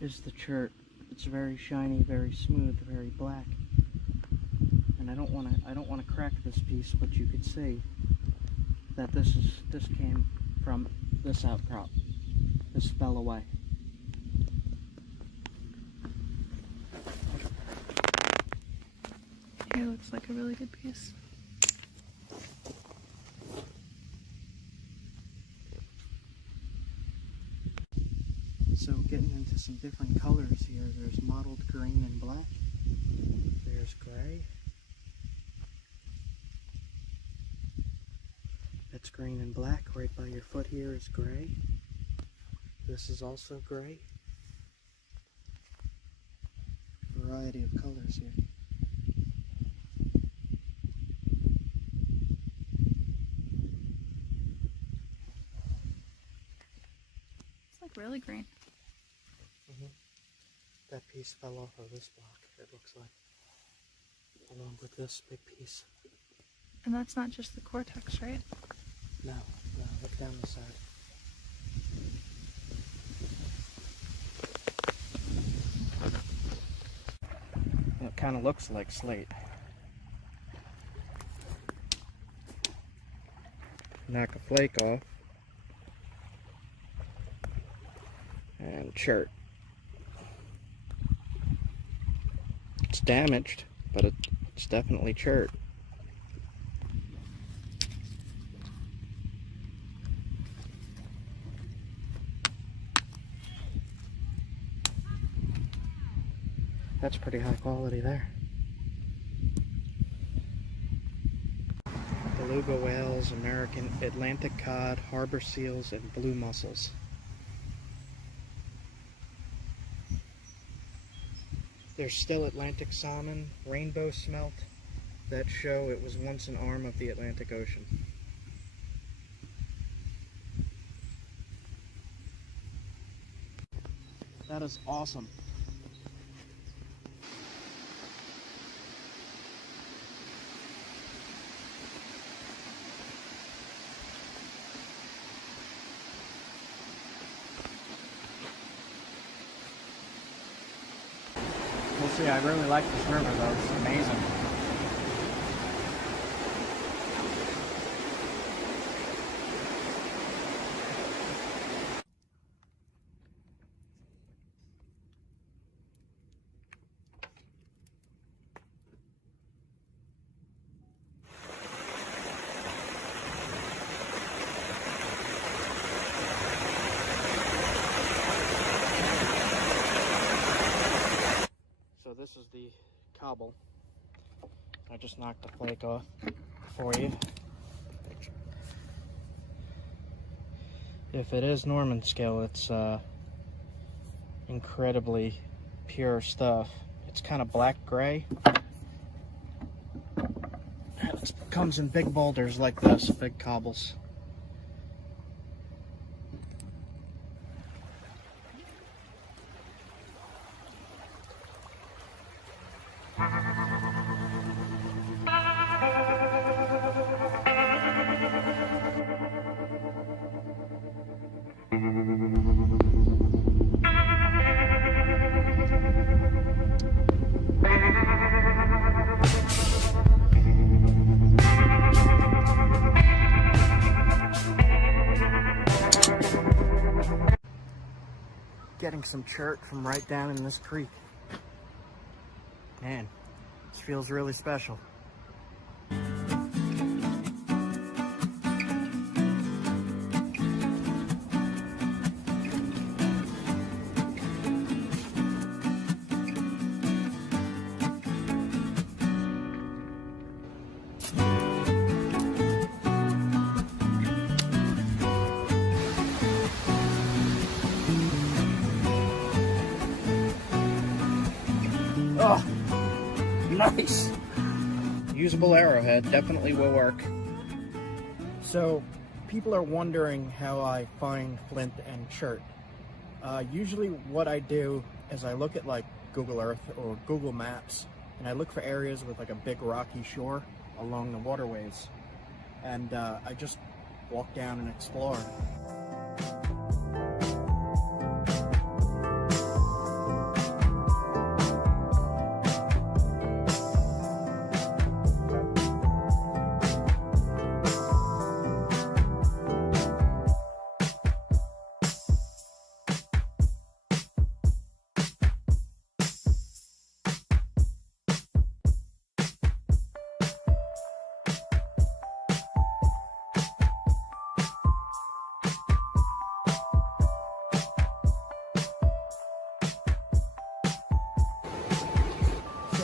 is the chert. It's very shiny, very smooth, very black. And I don't want to crack this piece, but you could see that this came from this outcrop. This fell away. Here looks like a really good piece. So getting into some different colors here. There's mottled green and black. There's gray. That's green and black. Right by your foot here is gray. This is also gray. Variety of colors here. It's like really green. That piece fell off of this block, it looks like. Along with this big piece. And that's not just the cortex, right? No, look down the side. It kind of looks like slate. Knock a flake off. And chert. It's damaged, but it's definitely chert. That's pretty high quality there. Beluga whales, American Atlantic cod, harbor seals, and blue mussels. There's still Atlantic salmon, rainbow smelt that show it was once an arm of the Atlantic Ocean. That is awesome. We'll see, I really like this river though, it's amazing. cobble. I just knocked the flake off for you. If it is Norman scale, it's incredibly pure stuff. It's kind of black gray. It comes in big boulders like this, big cobbles. Getting some chert from right down in this creek. Man, this feels really special. Oh, nice. Usable arrowhead, definitely will work. So, people are wondering how I find flint and chert. Usually what I do is I look at like Google Earth or Google Maps, and I look for areas with like a big rocky shore along the waterways. And I just walk down and explore.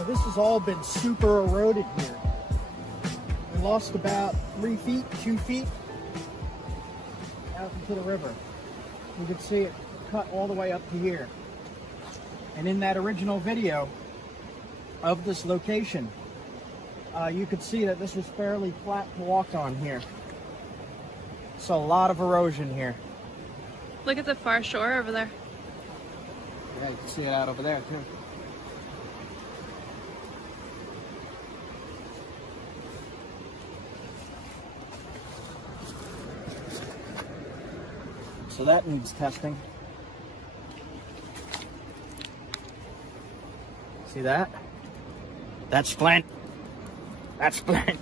This has all been super eroded here. We lost about 3 feet, 2 feet out into the river. You can see it cut all the way up to here. And in that original video of this location, you could see that this was fairly flat to walk on here. So a lot of erosion here. Look at the far shore over there. Yeah, you can see it out over there too. So that needs testing. See that? That's Flint. That's Flint.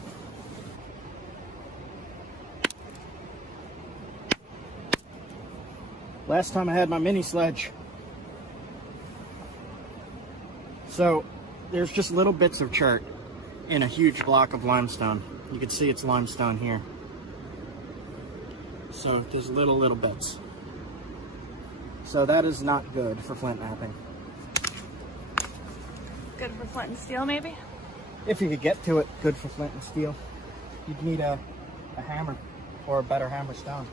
Last time I had my mini sledge. So there's just little bits of chert in a huge block of limestone. You can see it's limestone here. So there's little bits. So that is not good for flint knapping. Good for flint and steel, maybe? If you could get to it, good for flint and steel. You'd need a hammer or a better hammer stone.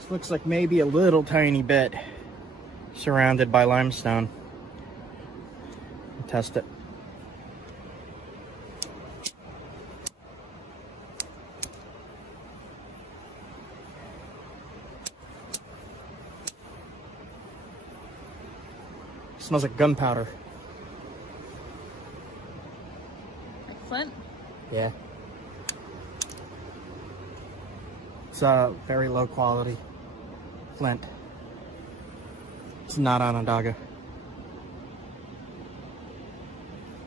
This looks like maybe a little tiny bit surrounded by limestone. Test it. Smells like gunpowder. Like flint? Yeah. It's very low quality flint. It's not Onondaga.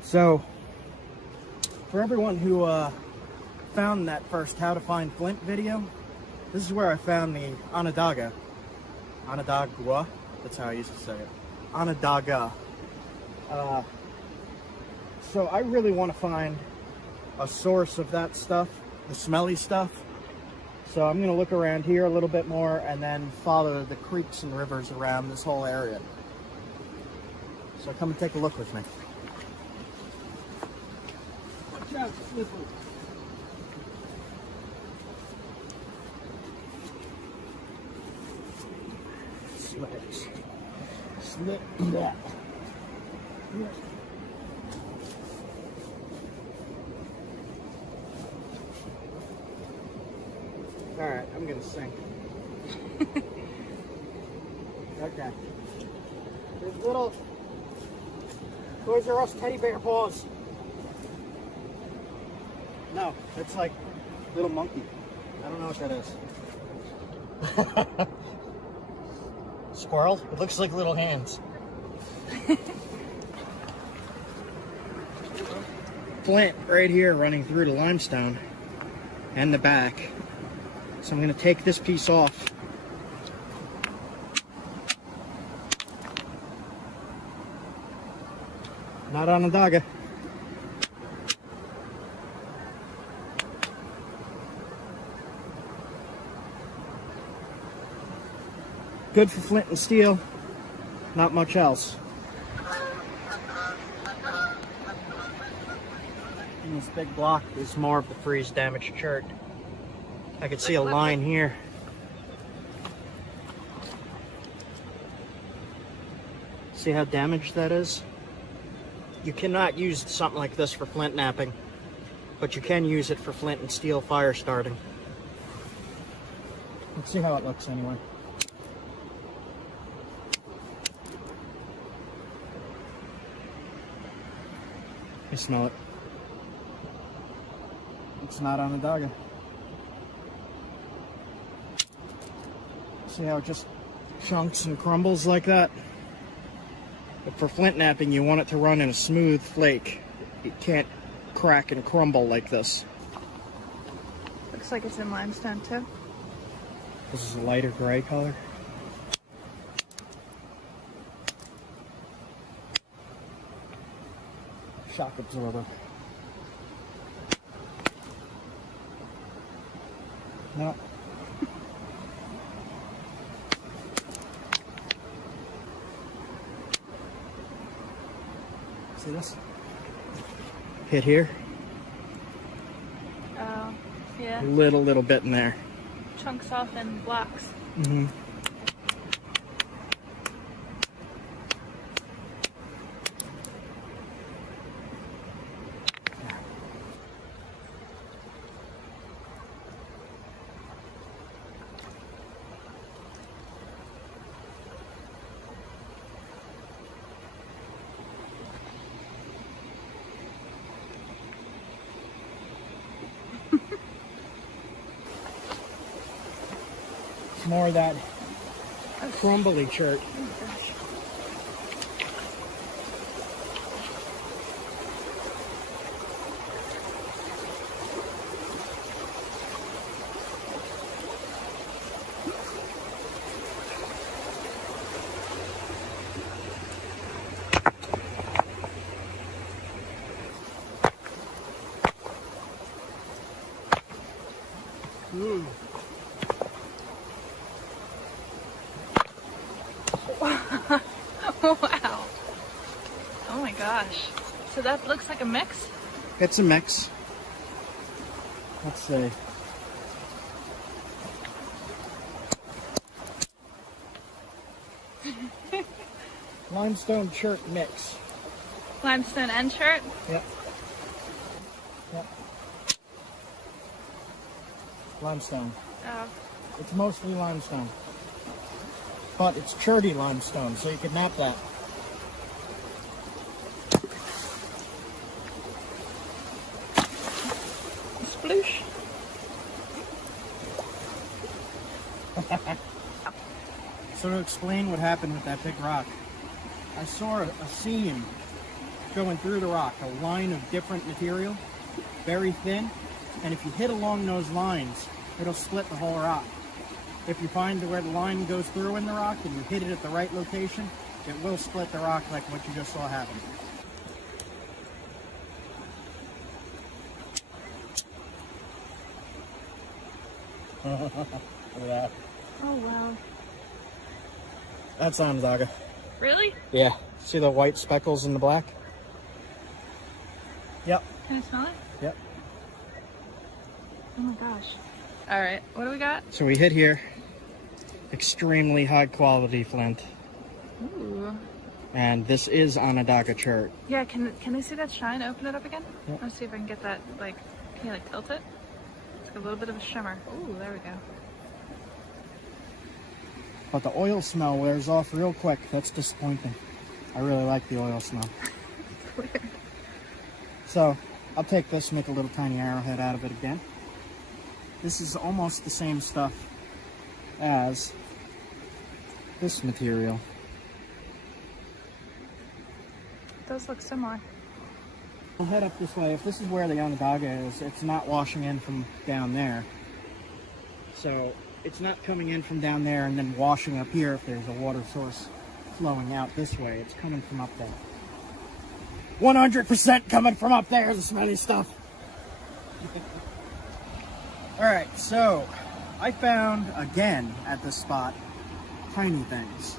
So, for everyone who found that first How to Find Flint video, this is where I found the Onondaga. Onondaga, that's how I used to say it. Onondaga. So I really want to find a source of that stuff, the smelly stuff. So I'm going to look around here a little bit more and then follow the creeks and rivers around this whole area. So come and take a look with me. out slippery. Sledge. Slip that. Alright, I'm gonna sink. Okay. There's little Toys R Us teddy bear paws. No, it's like little monkey. I don't know what that is. Squirrel? It looks like little hands. Flint right here running through the limestone and the back. So I'm going to take this piece off. Not on a dogger. Good for flint and steel, not much else. And this big block is more of the freeze damaged chert. I could see a line here. See how damaged that is? You cannot use something like this for flint knapping, but you can use it for flint and steel fire starting. Let's see how it looks anyway. I smell it. It's not on the dogger. See how it just chunks and crumbles like that? But for flint knapping, you want it to run in a smooth flake. It can't crack and crumble like this. Looks like it's in limestone too. This is a lighter gray color. Shock absorber. No. See this? Hit here. Oh, yeah. Little bit in there. Chunks off in blocks. Mm-hmm. More of that crumbly chert. Wow. Oh my gosh. So that looks like a mix? It's a mix. Let's see. Limestone chert mix. Limestone and chert? Yep. Yep. Limestone. Oh. It's mostly limestone. But it's cherty limestone, so you can knap that. Sploosh. So to explain what happened with that big rock, I saw a seam going through the rock, a line of different material, very thin, and if you hit along those lines, it'll split the whole rock. If you find where the line goes through in the rock and you hit it at the right location, it will split the rock like what you just saw happen. Look at that. Oh wow. That's Onondaga. Really? Yeah. See the white speckles in the black? Yep. Can I smell it? Yep. Oh my gosh. All right, what do we got? So we hit here. Extremely high quality flint. Ooh. And this is Onondaga Chert. Yeah, can they see that shine? Open it up again? Yep. Let's see if I can get that, like, can you like tilt it? It's got a little bit of a shimmer. Ooh, there we go. But the oil smell wears off real quick. That's disappointing. I really like the oil smell. Weird. So I'll take this, make a little tiny arrowhead out of it again. This is almost the same stuff as this material. It does look similar. I'll head up this way. If this is where the Onondaga is, it's not washing in from down there. So it's not coming in from down there and then washing up here if there's a water source flowing out this way. It's coming from up there. 100% coming from up there, the smelly stuff. Alright, so I found, again, at this spot, tiny things.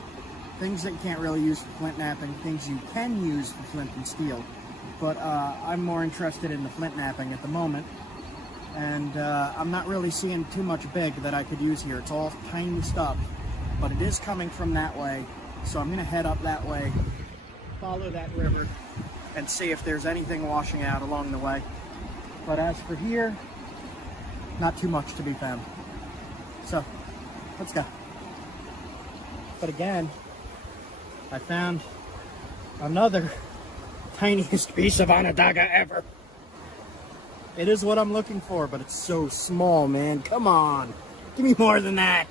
Things that you can't really use for flint knapping, things you can use for flint and steel. But I'm more interested in the flint knapping at the moment. And I'm not really seeing too much big that I could use here. It's all tiny stuff. But it is coming from that way. So I'm going to head up that way, follow that river, and see if there's anything washing out along the way. But as for here, not too much to be found. So, let's go. But again, I found another tiniest piece of Onondaga ever. It is what I'm looking for, but it's so small, man. Come on. Give me more than that.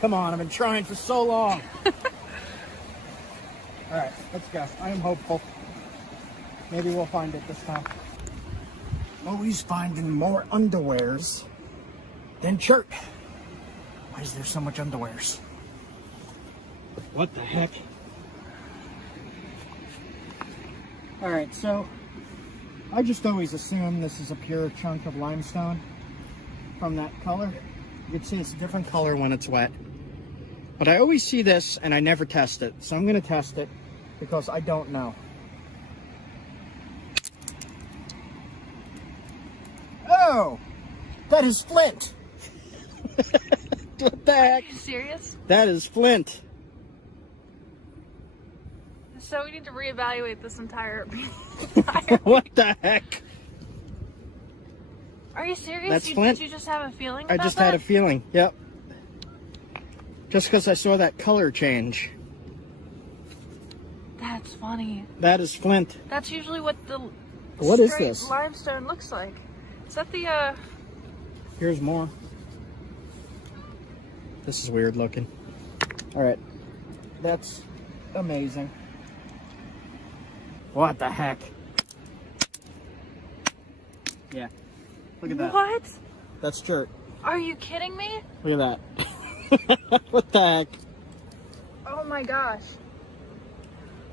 Come on, I've been trying for so long. Alright, let's go. I am hopeful. Maybe we'll find it this time. Always finding more underwears than Chert. Why is there so much underwears? What the heck? Alright, so I just always assume this is a pure chunk of limestone from that color. You can see it's a different color when it's wet. But I always see this and I never test it. So I'm going to test it because I don't know. Oh! That is flint! What the heck? Are you serious? That is flint. So we need to reevaluate this entire... What the heck? Are you serious? That's flint. Did you just have a feeling I about just that? had a feeling, yep. Just because I saw that color change. That's funny. That is flint. That's usually what the What is straight this? limestone looks like. Is that the, Here's more. This is weird looking. Alright. That's amazing. What the heck? Yeah. Look at that. What? That's Chert. Are you kidding me? Look at that. What the heck? Oh my gosh.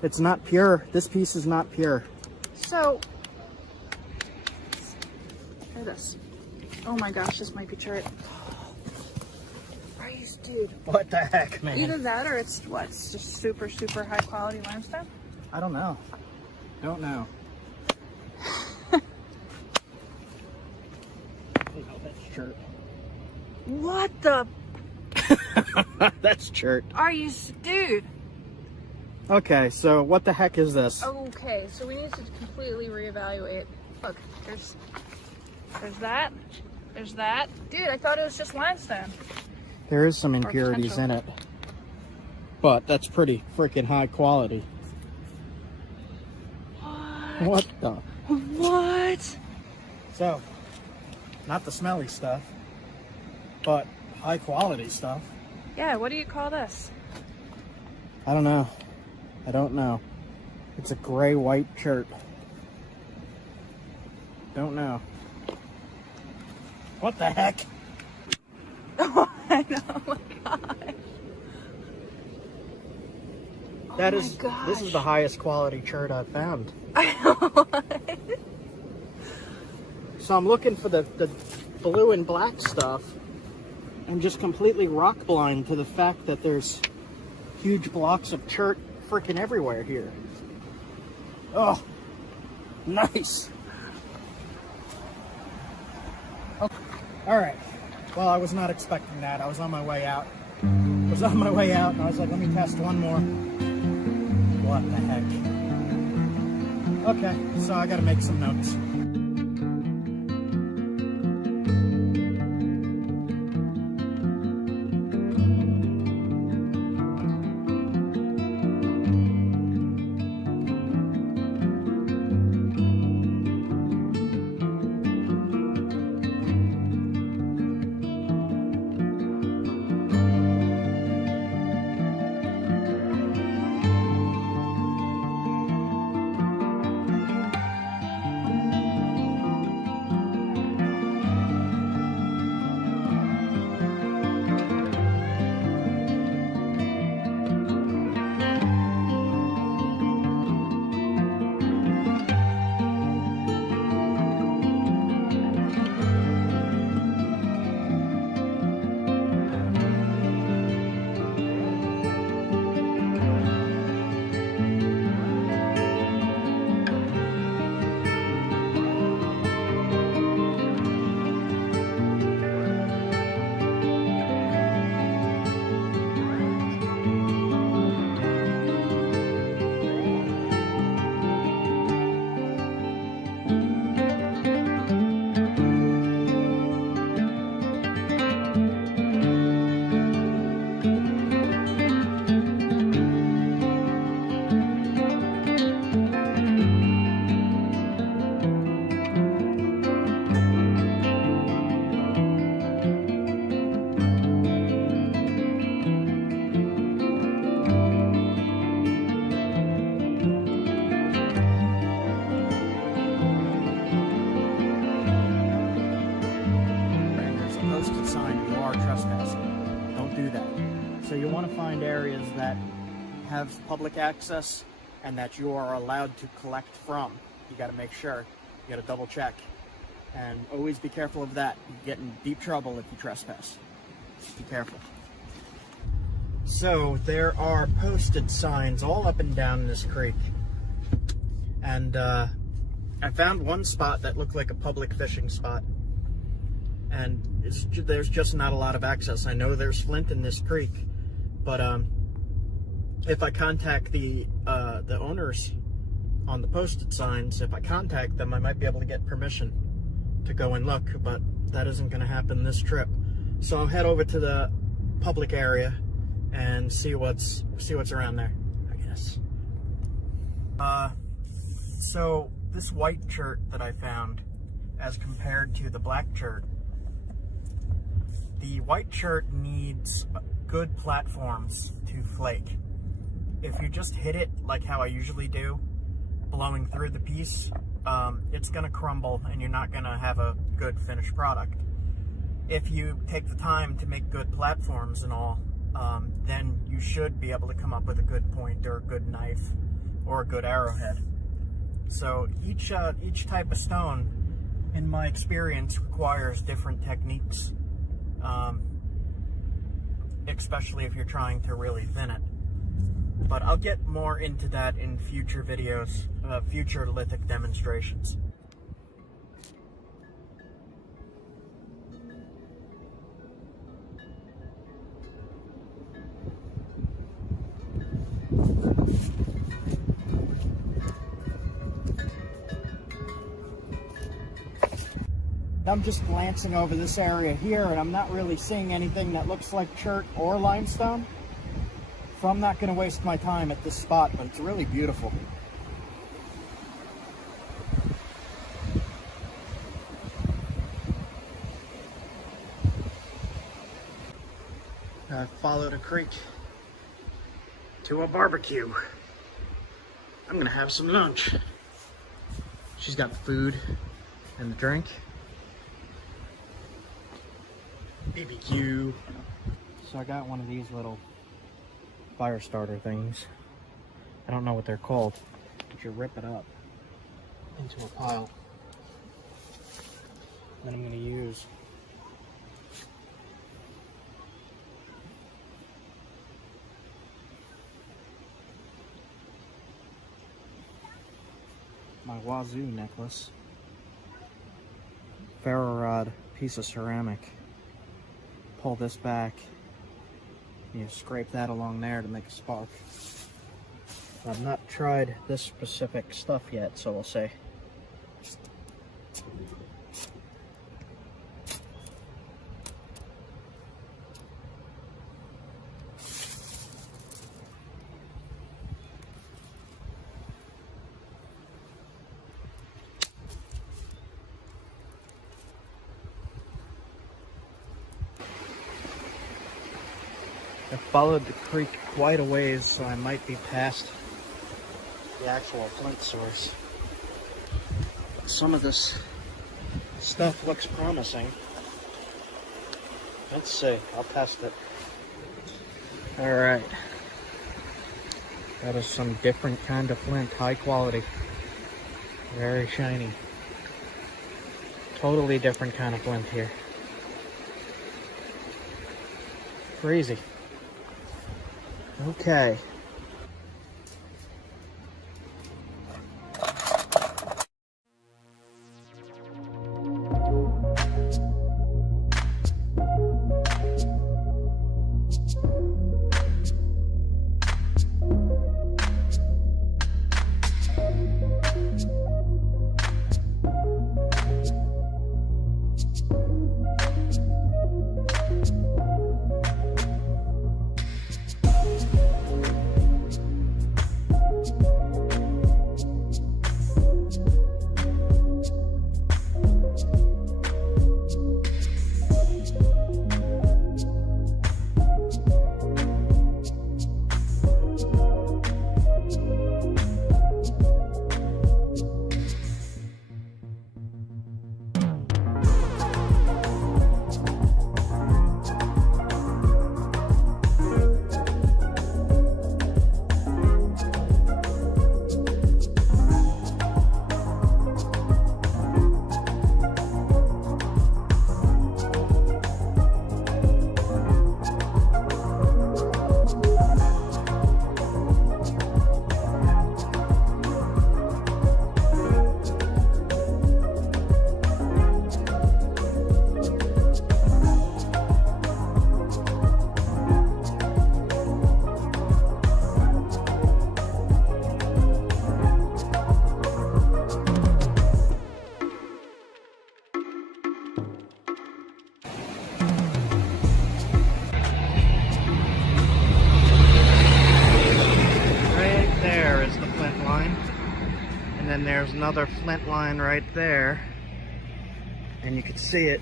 It's not pure. This piece is not pure. So, here it is. Oh my gosh, this might be Chert. Are you, dude? What the heck, man? Either that or it's what? It's just super, super high quality limestone? I don't know. Don't know. That's Chert. What the? That's Chert. Are you, dude? Okay, so what the heck is this? Okay, so we need to completely reevaluate. Look, there's that. There's that. Dude, I thought it was just limestone. There is some impurities in it. But that's pretty freaking high quality. What the? What? So, not the smelly stuff, but high quality stuff. Yeah, what do you call this? I don't know. I don't know. It's a gray-white Chert. Don't know. What the heck? I know, oh my god. That Oh is, my gosh. this is the highest quality Chert I've found. So I'm looking for the blue and black stuff. I'm just completely rock blind to the fact that there's huge blocks of Chert freaking everywhere here. Oh, nice. All right. Well, I was not expecting that. I was on my way out. And I was like, let me test one more. What the heck? Okay, so I gotta make some notes. So you want to find areas that have public access and that you are allowed to collect from. You got to make sure. You got to double check. And always be careful of that. You get in deep trouble if you trespass. Just be careful. So there are posted signs all up and down this creek. And I found one spot that looked like a public fishing spot. And there's just not a lot of access. I know there's Flint in this creek, but if I contact the owners on the posted signs, if I contact them, I might be able to get permission to go and look, but that isn't going to happen this trip. So I'll head over to the public area and see what's around there, I guess. So this white chert that I found, as compared to the black chert, the white chert needs good platforms to flake. If you just hit it like how I usually do, blowing through the piece, it's going to crumble and you're not going to have a good finished product. If you take the time to make good platforms and all, then you should be able to come up with a good point or a good knife or a good arrowhead. So each type of stone, in my experience, requires different techniques, especially if you're trying to really thin it. But I'll get more into that in future videos, future lithic demonstrations. I'm just glancing over this area here, and I'm not really seeing anything that looks like chert or limestone. So I'm not going to waste my time at this spot, but it's really beautiful. I followed a creek to a barbecue. I'm going to have some lunch. She's got the food and the drink. BBQ. So I got one of these little fire starter things. I don't know what they're called, but you rip it up into a pile. Then I'm going to use my wazoo necklace ferro rod piece of ceramic. Pull this back. You scrape that along there to make a spark. I've not tried this specific stuff yet, so we'll see. I followed the creek quite a ways, so I might be past the actual flint source. But some of this stuff looks promising. Let's see, I'll test it. Alright. That is some different kind of flint, high quality. Very shiny. Totally different kind of flint here. Crazy. Okay. then there's another flint line right there, and you can see it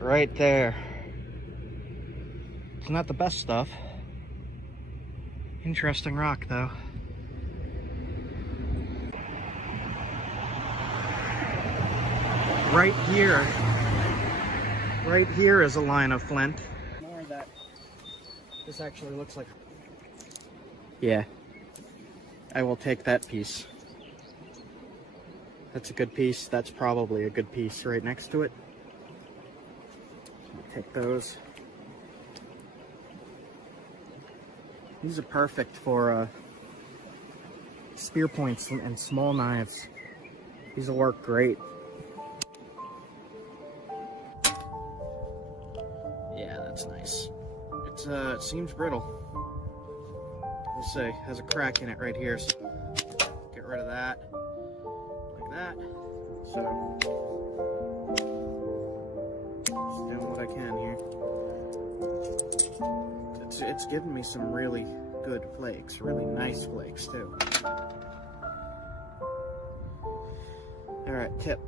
right there. It's not the best stuff. Interesting rock though. Right here is a line of flint. More of that. This actually looks like... Yeah. I will take that piece. That's a good piece. That's probably a good piece right next to it. I'll take those. These are perfect for spear points and small knives. These will work great. Yeah, that's nice. It's it seems brittle. We'll see. It has a crack in it right here, so get rid of that. Like that. So just doing what I can here. It's giving me some really good flakes, really nice flakes too. Alright, tip.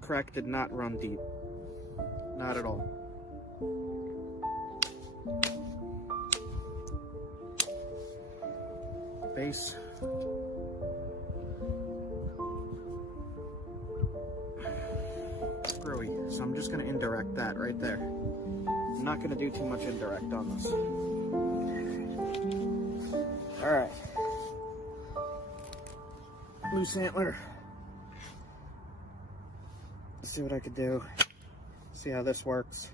Crack did not run deep. Not at all. Base. Screwy. So I'm just going to indirect that right there. I'm not going to do too much indirect on this. Alright. Loose antler. Let's see what I could do. See how this works.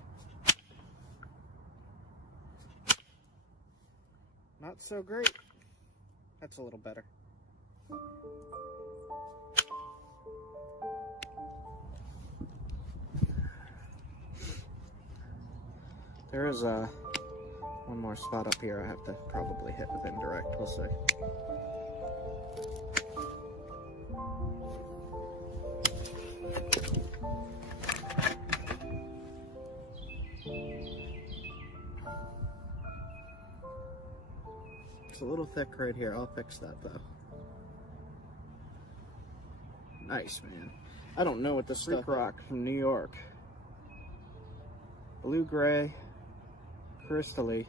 so great. That's a little better. There is one more spot up here I have to probably hit with indirect. We'll see. It's a little thick right here. I'll fix that though. Nice, man. I don't know what this stuff. Rock from New York. Blue-gray, crystally.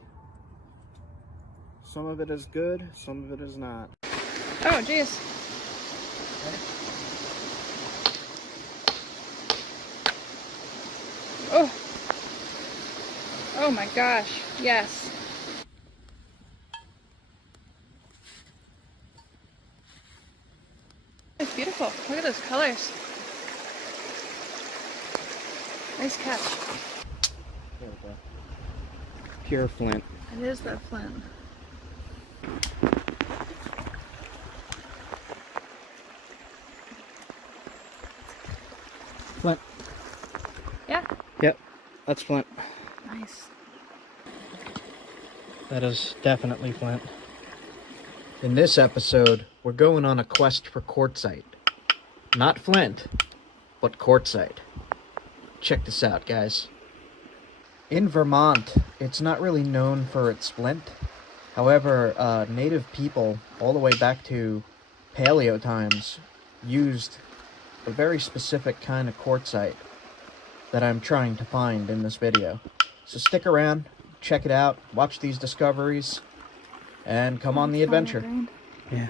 Some of it is good, some of it is not. Oh, jeez. Oh. Oh my gosh, yes. It's beautiful. Look at those colors. Nice catch. There we go. Pure flint. It is that flint. Flint. Yeah. Yep, that's flint. Nice. That is definitely flint. In this episode, we're going on a quest for quartzite. Not flint, but quartzite. Check this out, guys. In Vermont, it's not really known for its flint. However, native people, all the way back to paleo times, used a very specific kind of quartzite that I'm trying to find in this video. So stick around, check it out, watch these discoveries, and come on the adventure. Yeah.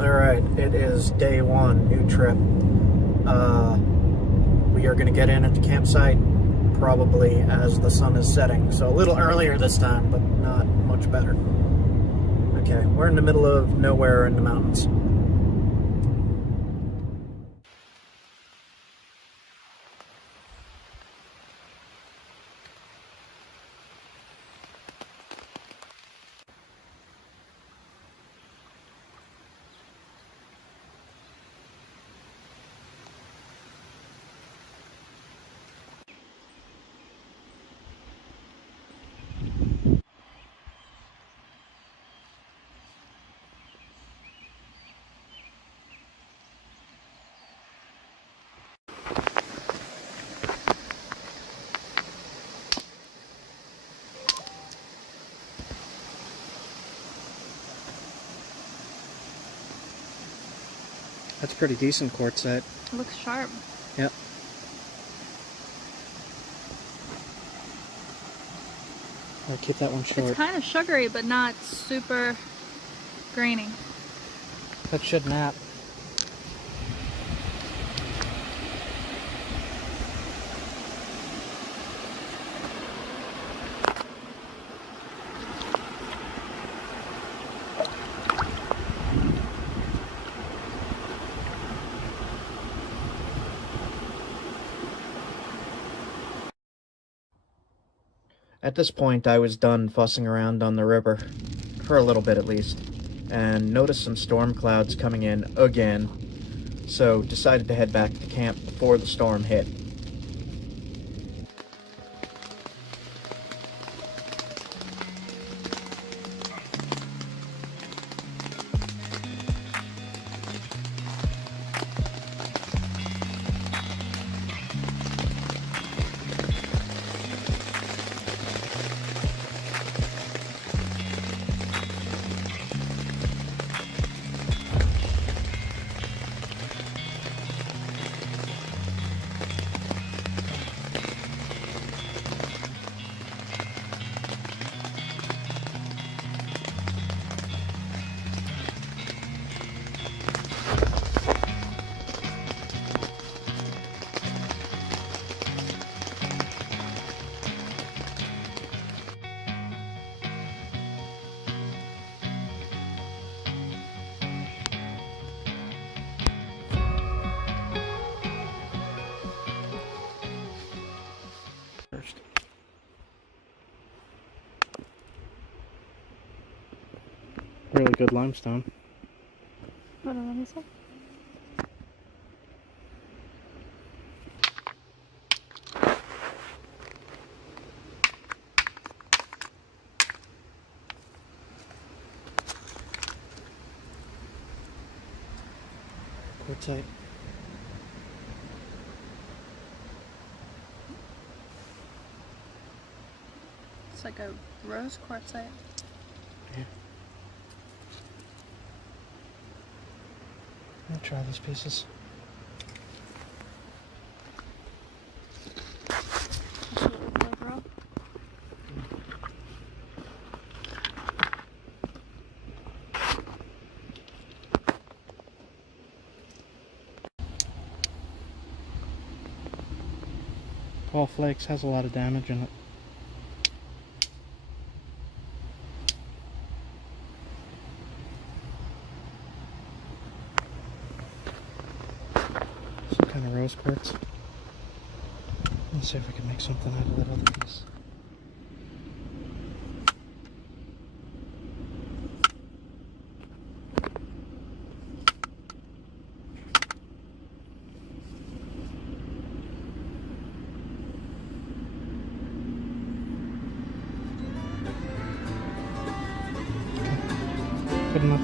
Alright, it is day one, new trip. We are going to get in at the campsite probably as the sun is setting. So a little earlier this time, but not much better. Okay, we're in the middle of nowhere in the mountains. That's pretty decent quartzite. It looks sharp. Yep. Or keep that one short. It's kind of sugary, but not super grainy. That should nap. At this point, I was done fussing around on the river, for a little bit at least, and noticed some storm clouds coming in again, so decided to head back to camp before the storm hit. good limestone. Hold on, let me see. Quartzite. It's like a rose quartzite. Yeah. I'll try these pieces. That's what it looks like raw. Tall Flakes has a lot of damage in it. Some kind of rose quartz. Let's see if we can make something out of that other piece. Good enough.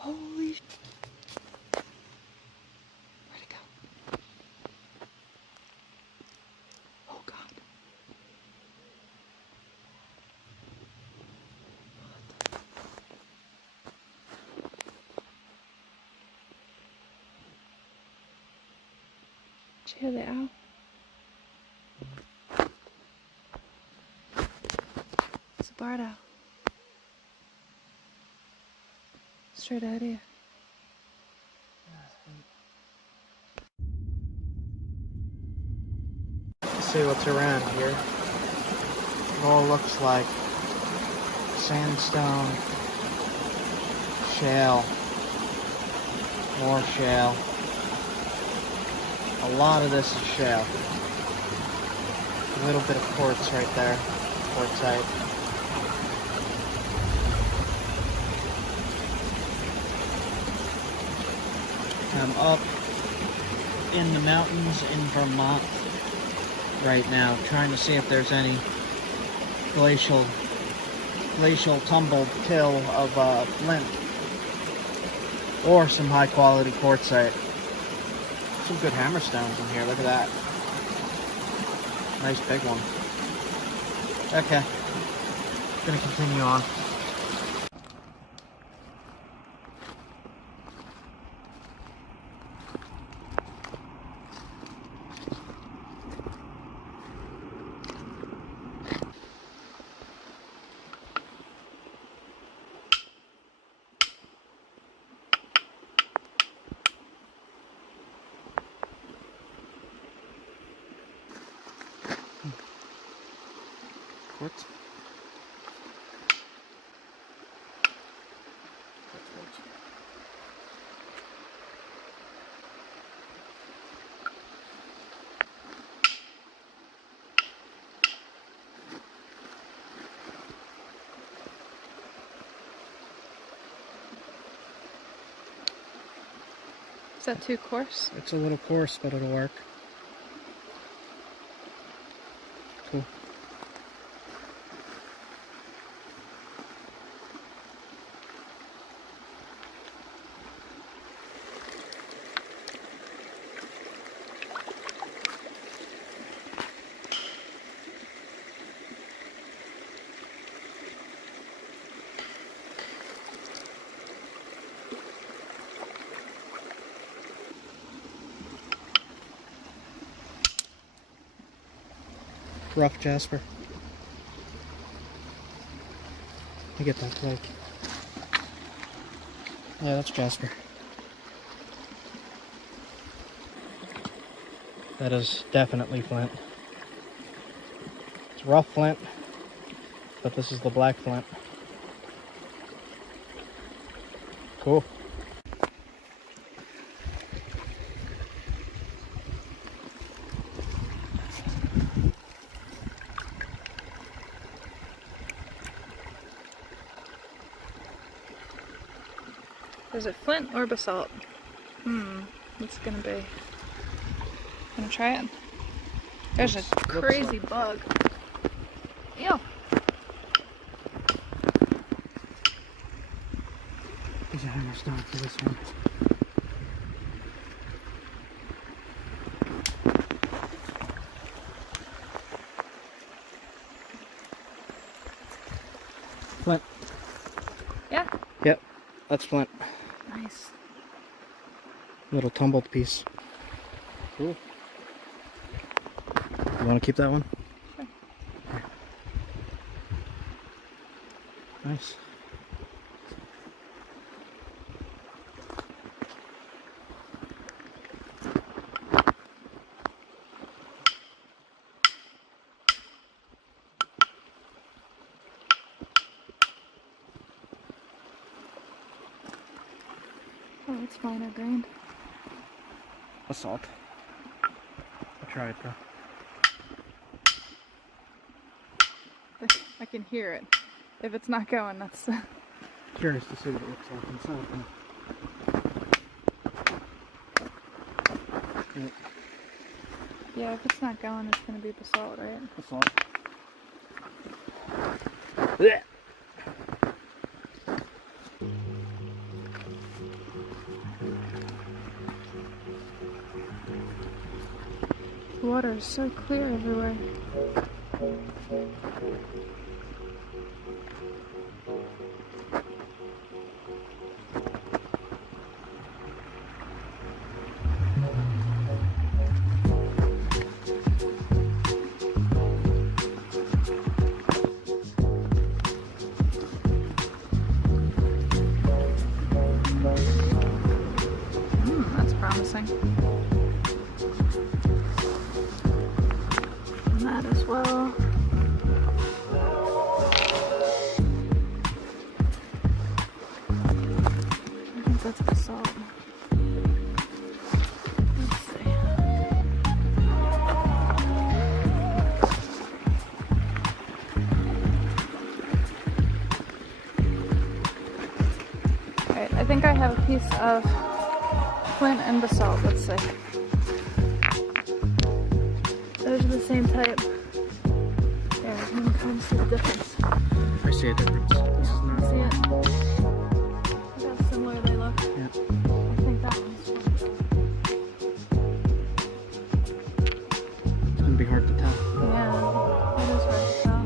Holy sh... Where'd it go? Oh God. Did you hear the owl? It's a barred owl. Straight out here. Let's see what's around here. It all looks like sandstone, shale, more shale. A lot of this is shale. A little bit of quartz right there, quartzite. I'm up in the mountains in Vermont right now, trying to see if there's any glacial tumbled till of Flint or some high quality quartzite. Some good hammerstones in here. Look at that. Nice big one. Okay, gonna continue on. Quartz. Is that too coarse? It's a little coarse, but it'll work. Cool. Rough jasper. You get that flake. Yeah, that's Jasper. That is definitely flint. It's rough flint, but this is the black flint. Cool. Is it flint or basalt? What's it gonna be? Gonna try it? There's a crazy bug. Ew. There's a hammerstone for this one. Flint. Yeah. Yep, that's flint. Nice. Little tumbled piece. Cool. You want to keep that one? Sure. Here. Nice. Oh, it's finer grained. Basalt. I'll try it though. I can hear it. If it's not going, that's... Curious to see what it looks like inside. Right. Yeah, if it's not going, it's gonna be basalt, right? Basalt. Blech. The water is so clear everywhere. That's promising. And that as well. I think that's basalt. Let's see. Alright, I think I have a piece of flint and basalt. Let's see. Those are the same type. There, you can kind of see the difference. I see a difference. This is not. See it? Look how similar they look. Yeah. I think that one's fun. It's gonna be hard to tell. Yeah, that is hard to tell.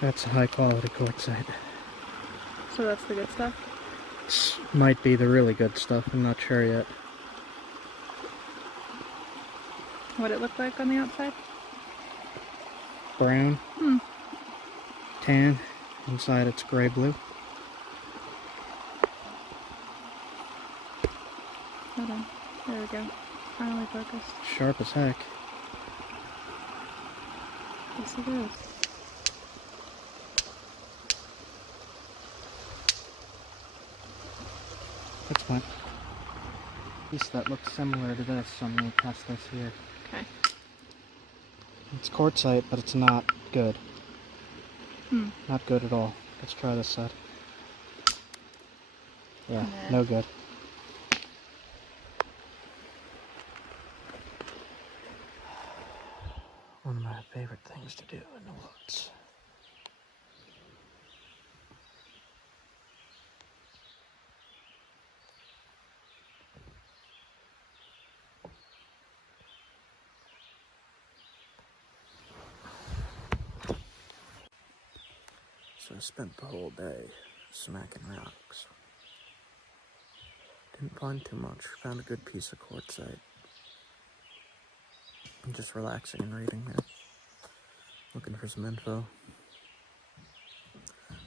That's high quality quartzite. So that's the good stuff? This might be the really good stuff, I'm not sure yet. What it look like on the outside? Brown, tan, inside it's gray blue. Hold on. There we go. Finally focused. Sharp as heck. Yes, it is. That's fine. Piece that looks similar to this, so I'm going to test this here. Okay. It's quartzite, but it's not good. Hmm. Not good at all. Let's try this side. Yeah, Nah. no good. One of my favorite things to do in the woods. So I spent the whole day smacking rocks. Didn't find too much. Found a good piece of quartzite. I'm just relaxing and reading here. Looking for some info.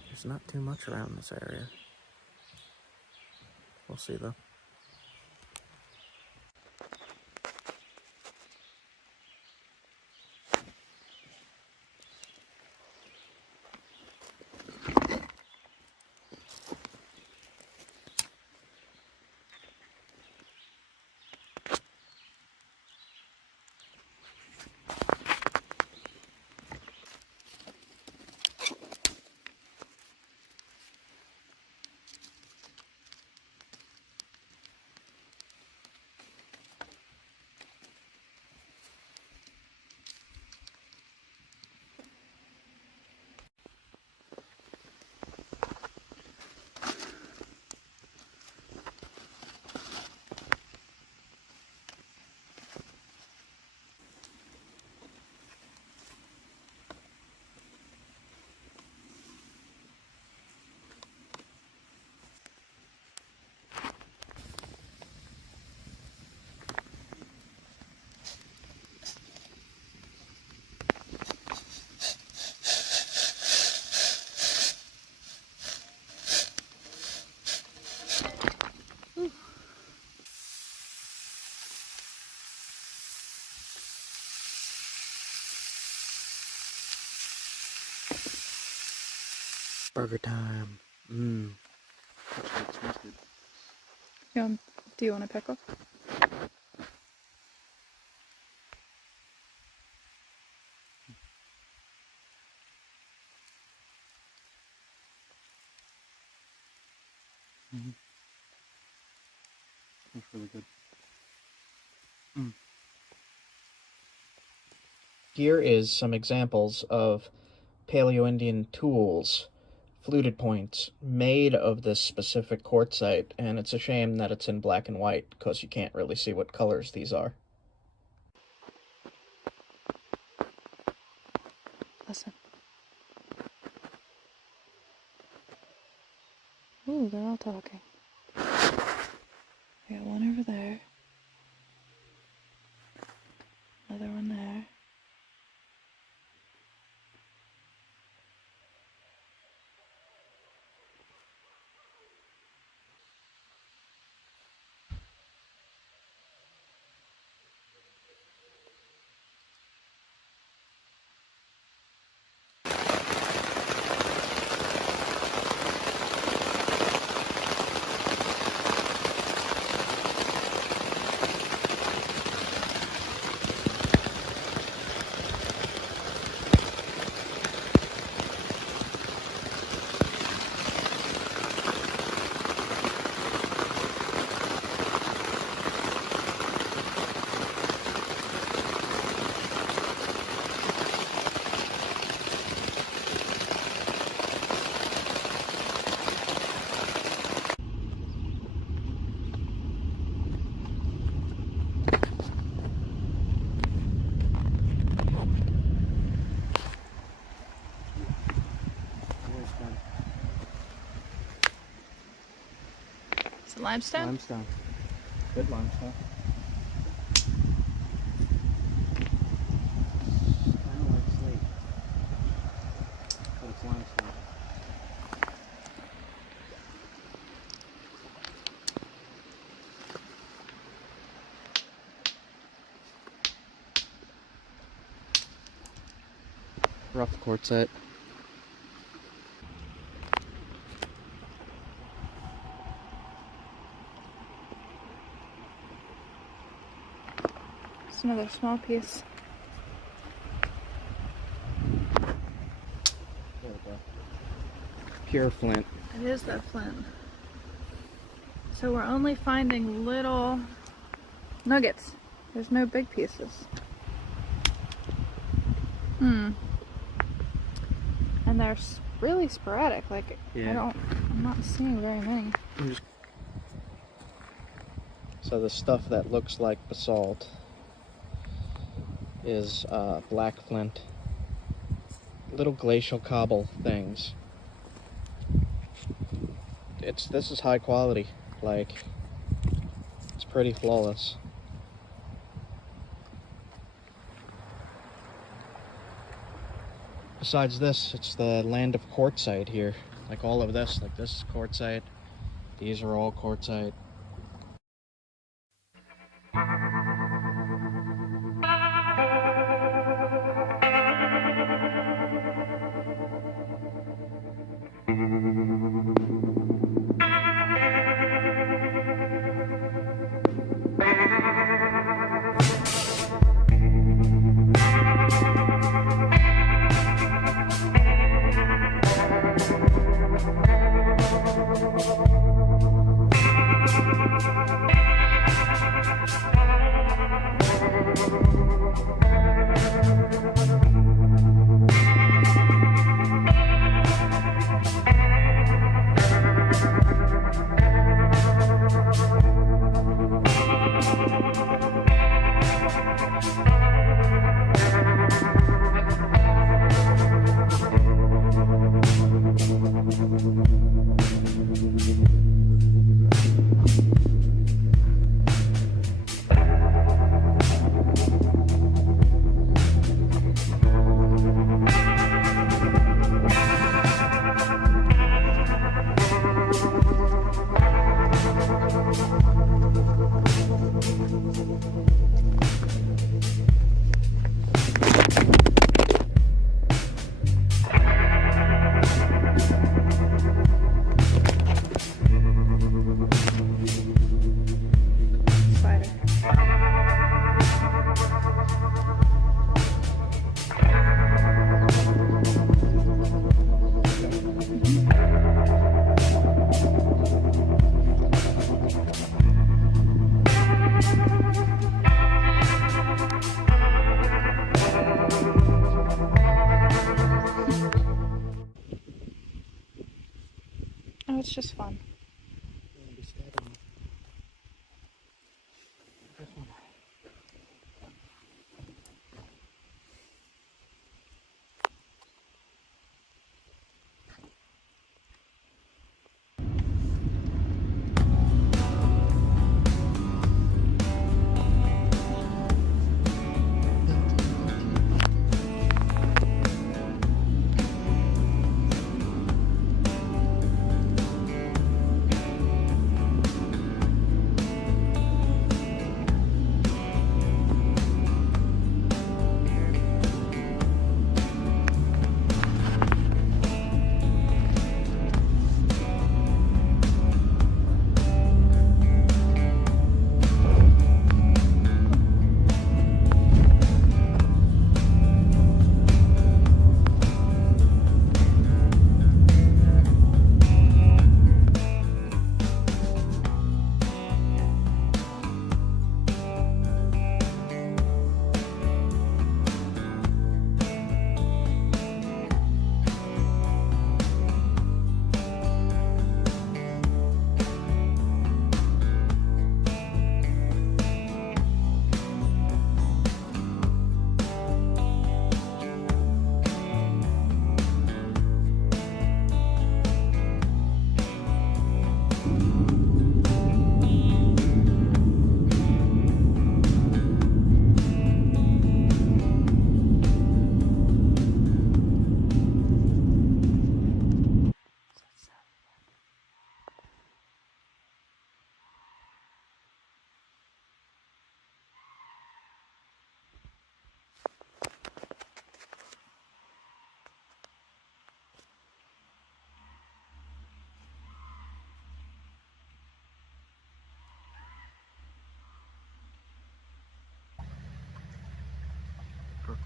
There's not too much around this area. We'll see though. Burger time. Mmm. Do you want a pickle? That's really good. Here is some examples of Paleo-Indian tools, fluted points, made of this specific quartzite, and it's a shame that it's in black and white, because you can't really see what colors these are. Listen. Ooh, they're all talking. I got one over there. Another one there. Is it limestone? Limestone. Good limestone. Kind of like slate, but it's limestone. rough quartzite. It's another small piece. There we go. Pure flint. It is that flint. So we're only finding little nuggets. There's no big pieces. And they're really sporadic. Like, Yeah. I'm not seeing very many. So the stuff that looks like basalt is black flint. Little glacial cobble things. This is high quality. Like, it's pretty flawless. Besides this, it's the land of quartzite here. Like all of this, like this is quartzite. These are all quartzite.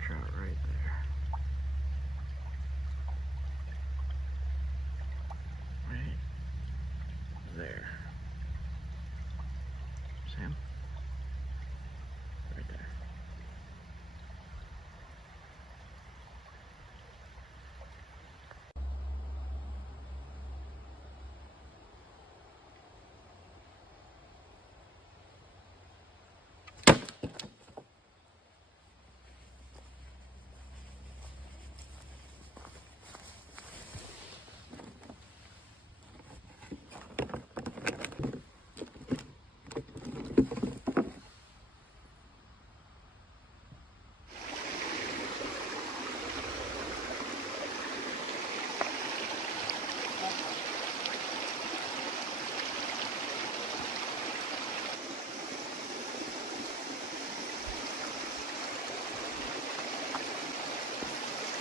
shot right there. Right there. See him? Right there.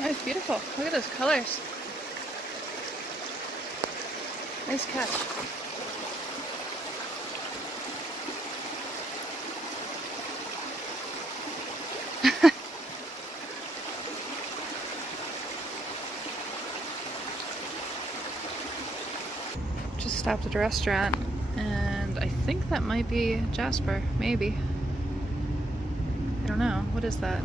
Oh, it's beautiful. Look at those colors. Nice catch. Just stopped at a restaurant, and I think that might be jasper. Maybe. I don't know. What is that?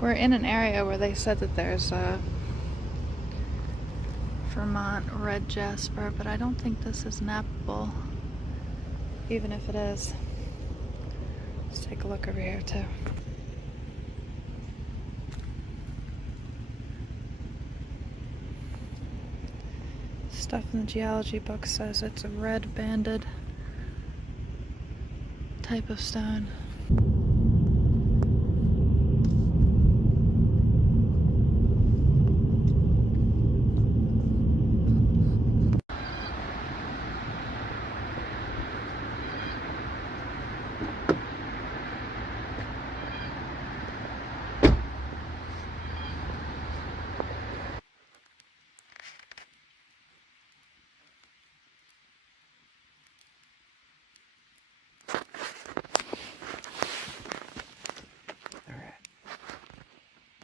We're in an area where they said that there's a Vermont red jasper, but I don't think this is nappable, even if it is. Let's take a look over here too. Stuff in the geology book says it's a red banded type of stone.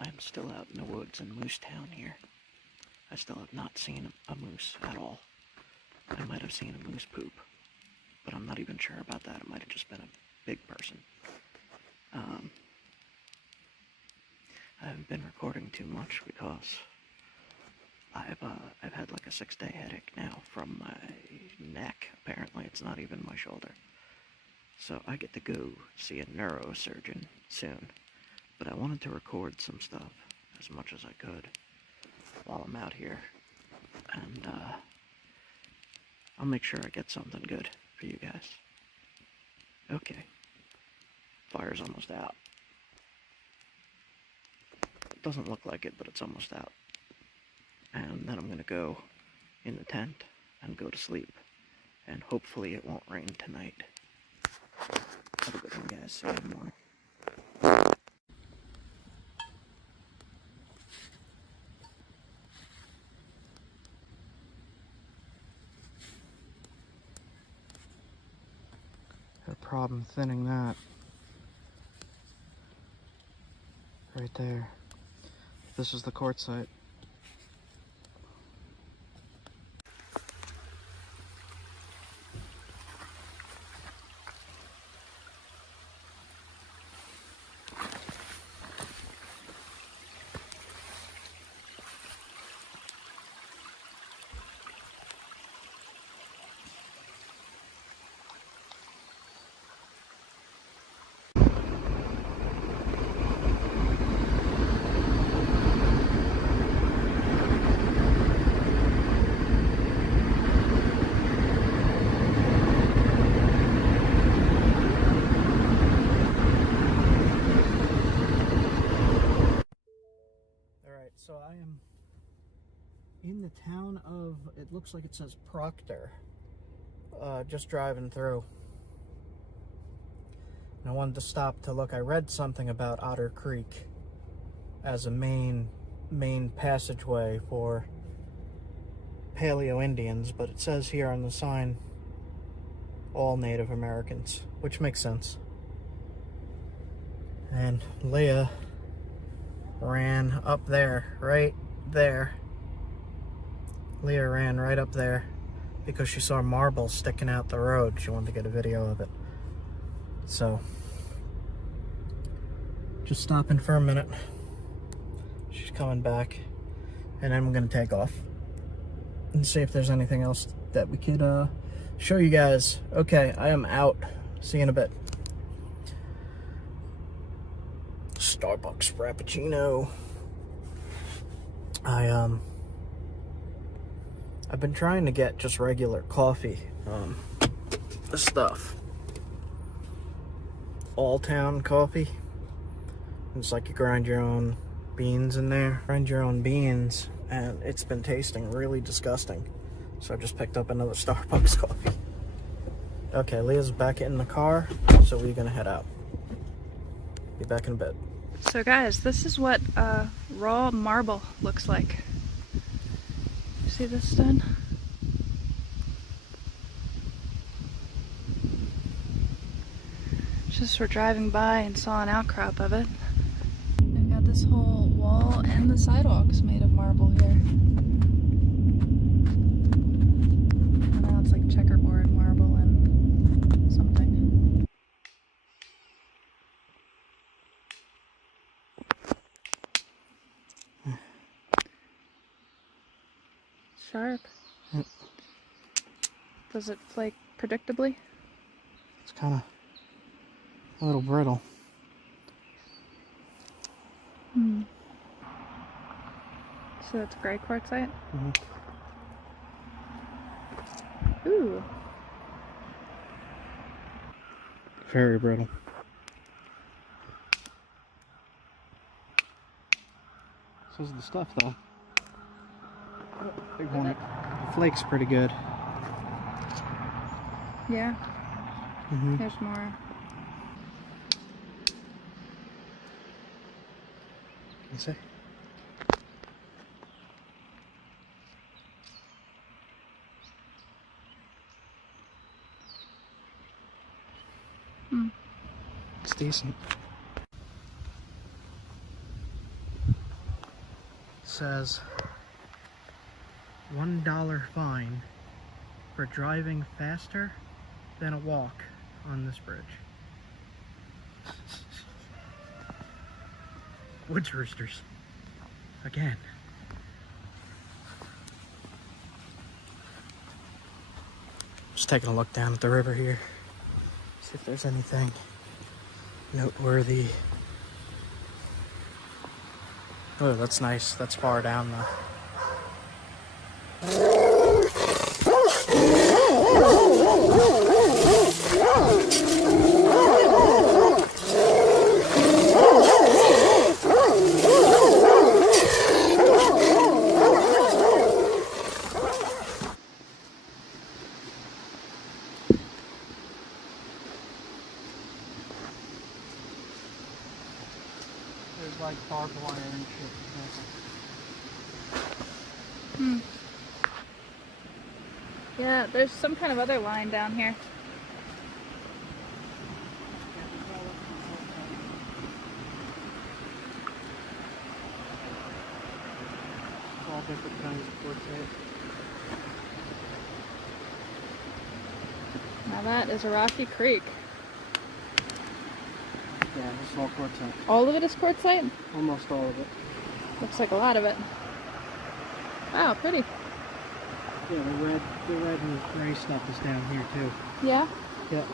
I'm still out in the woods in Moose Town here. I still have not seen a moose at all. I might have seen a moose poop, but I'm not even sure about that. It might have just been a big person. I haven't been recording too much because I've had like a 6-day headache now from my neck. Apparently it's not even my shoulder. So I get to go see a neurosurgeon soon. But I wanted to record some stuff as much as I could while I'm out here. And I'll make sure I get something good for you guys. Okay. Fire's almost out. It doesn't look like it, but it's almost out. And then I'm going to go in the tent and go to sleep. And hopefully it won't rain tonight. Have a good one, guys. See you in the morning. Had a problem thinning that. Right there. This is the quartzite. So I am in the town of, it looks like it says Proctor, just driving through. And I wanted to stop to look. I read something about Otter Creek as a main passageway for paleo Indians, but it says here on the sign, all Native Americans, which makes sense. And Leah ran up there, right there. Leah ran right up there because she saw marble sticking out the road. She wanted to get a video of it. So, just stopping for a minute. She's coming back, and then we're gonna take off and see if there's anything else that we could show you guys. Okay, I am out. See you in a bit. Starbucks Frappuccino. I've been trying to get just regular coffee. This stuff. All Town coffee. It's like you grind your own beans in there. Grind your own beans, and it's been tasting really disgusting. So I just picked up another Starbucks coffee. Okay, Leah's back in the car, so we're gonna head out. Be back in a bit. So guys, this is what raw marble looks like. See this stone? Just we're driving by and saw an outcrop of it. I've got this whole wall and the sidewalks made of marble here. And now it's like checkerboard marble and something. Sharp. Yep. Does it flake predictably? It's kind of a little brittle. Hmm. So it's gray quartzite? Mm-hmm. Ooh. Very brittle. So is the stuff, though. Big one. The flake's pretty good. Yeah. Mm-hmm. There's more. You see? Hmm. It's decent. Says $1 fine for driving faster than a walk on this bridge. Woods roosters. Again. Just taking a look down at the river here. See if there's anything noteworthy. Oh, that's nice. That's far down though. There's like barbed wire and shit. Hmm. Yeah, there's some kind of other line down here. All different kinds of quartzite. Now that is a rocky creek. Yeah, it's all quartzite. All of it is quartzite? Almost all of it. Looks like a lot of it. Wow, pretty. Yeah, the red and gray stuff is down here too. Yeah? Yeah.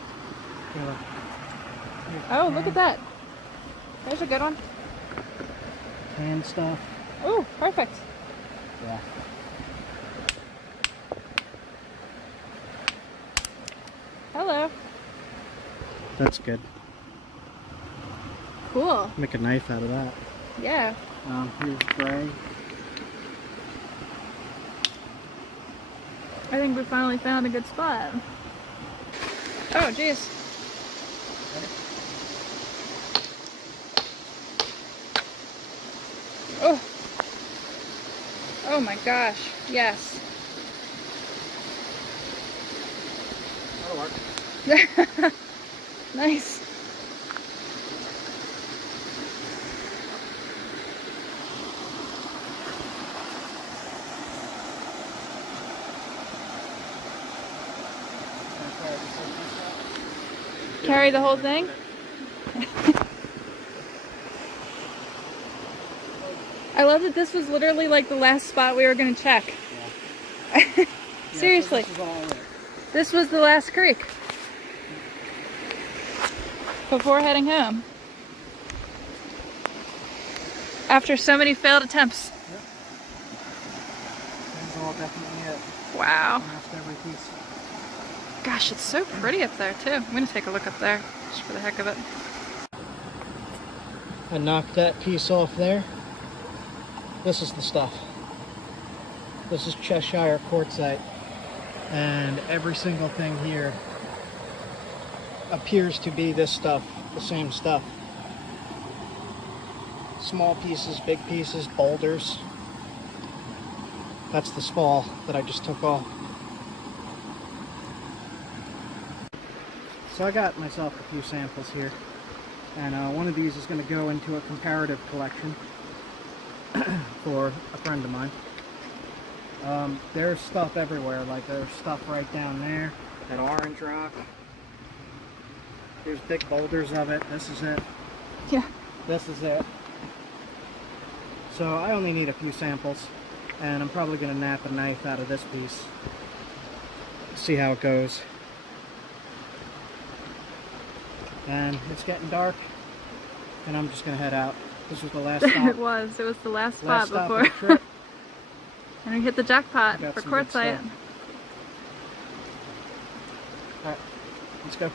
Yeah. Oh, look at that. There's a good one. Tan stuff. Oh, perfect. Yeah. Hello. That's good. Cool. Make a knife out of that. Yeah. Here's gray. I think we finally found a good spot. Oh, geez. Oh. Oh my gosh. Yes. That'll work. Nice. Carry the whole thing? I love that this was literally like the last spot we were going to check. Yeah. Seriously. So this is all it. This was the last creek before heading home. After so many failed attempts. Yep. That's all definitely it. Wow. Almost every piece. Gosh, it's so pretty up there too. I'm going to take a look up there just for the heck of it. I knocked that piece off there. This is the stuff. This is Cheshire quartzite. And every single thing here appears to be this stuff, the same stuff. Small pieces, big pieces, boulders. That's the spall that I just took off. So I got myself a few samples here. And one of these is going to go into a comparative collection for a friend of mine. There's stuff everywhere, like there's stuff right down there, that orange rock. There's big boulders of it. This is it. Yeah. This is it. So I only need a few samples, and I'm probably going to nap a knife out of this piece. See how it goes. And it's getting dark, and I'm just going to head out. This was the last stop. It was the last Last spot stop of the before. trip. And we hit the jackpot Got for some good quartzite. stuff. Alright, let's go.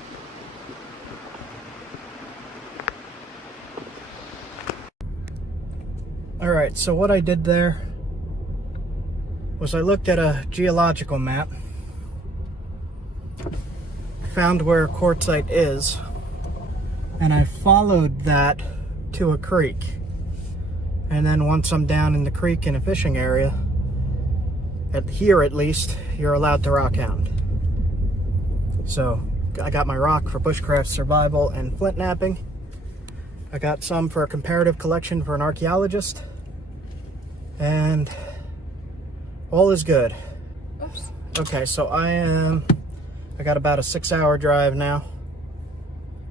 Alright, so what I did there was I looked at a geological map, found where quartzite is, and I followed that to a creek. And then once I'm down in the creek in a fishing area, here at least, you're allowed to rock hound. So I got my rock for bushcraft survival and flint knapping. I got some for a comparative collection for an archaeologist. And all is good. Oops. Okay, so I got about a 6-hour drive now,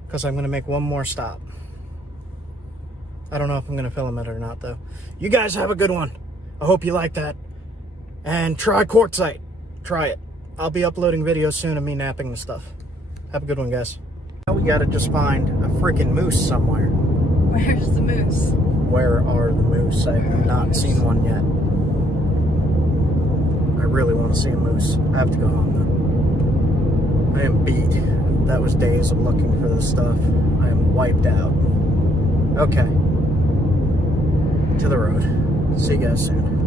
because I'm going to make one more stop. I don't know if I'm going to film it or not, though. You guys have a good one. I hope you like that. And try quartzite. Try it. I'll be uploading videos soon of me napping the stuff. Have a good one, guys. Now we got to just find a freaking moose somewhere. Where's the moose? Where are the moose? I have not seen one yet. I really want to see a moose. I have to go home, though. I am beat. That was days of looking for this stuff. I am wiped out. Okay. To the road. See you guys soon.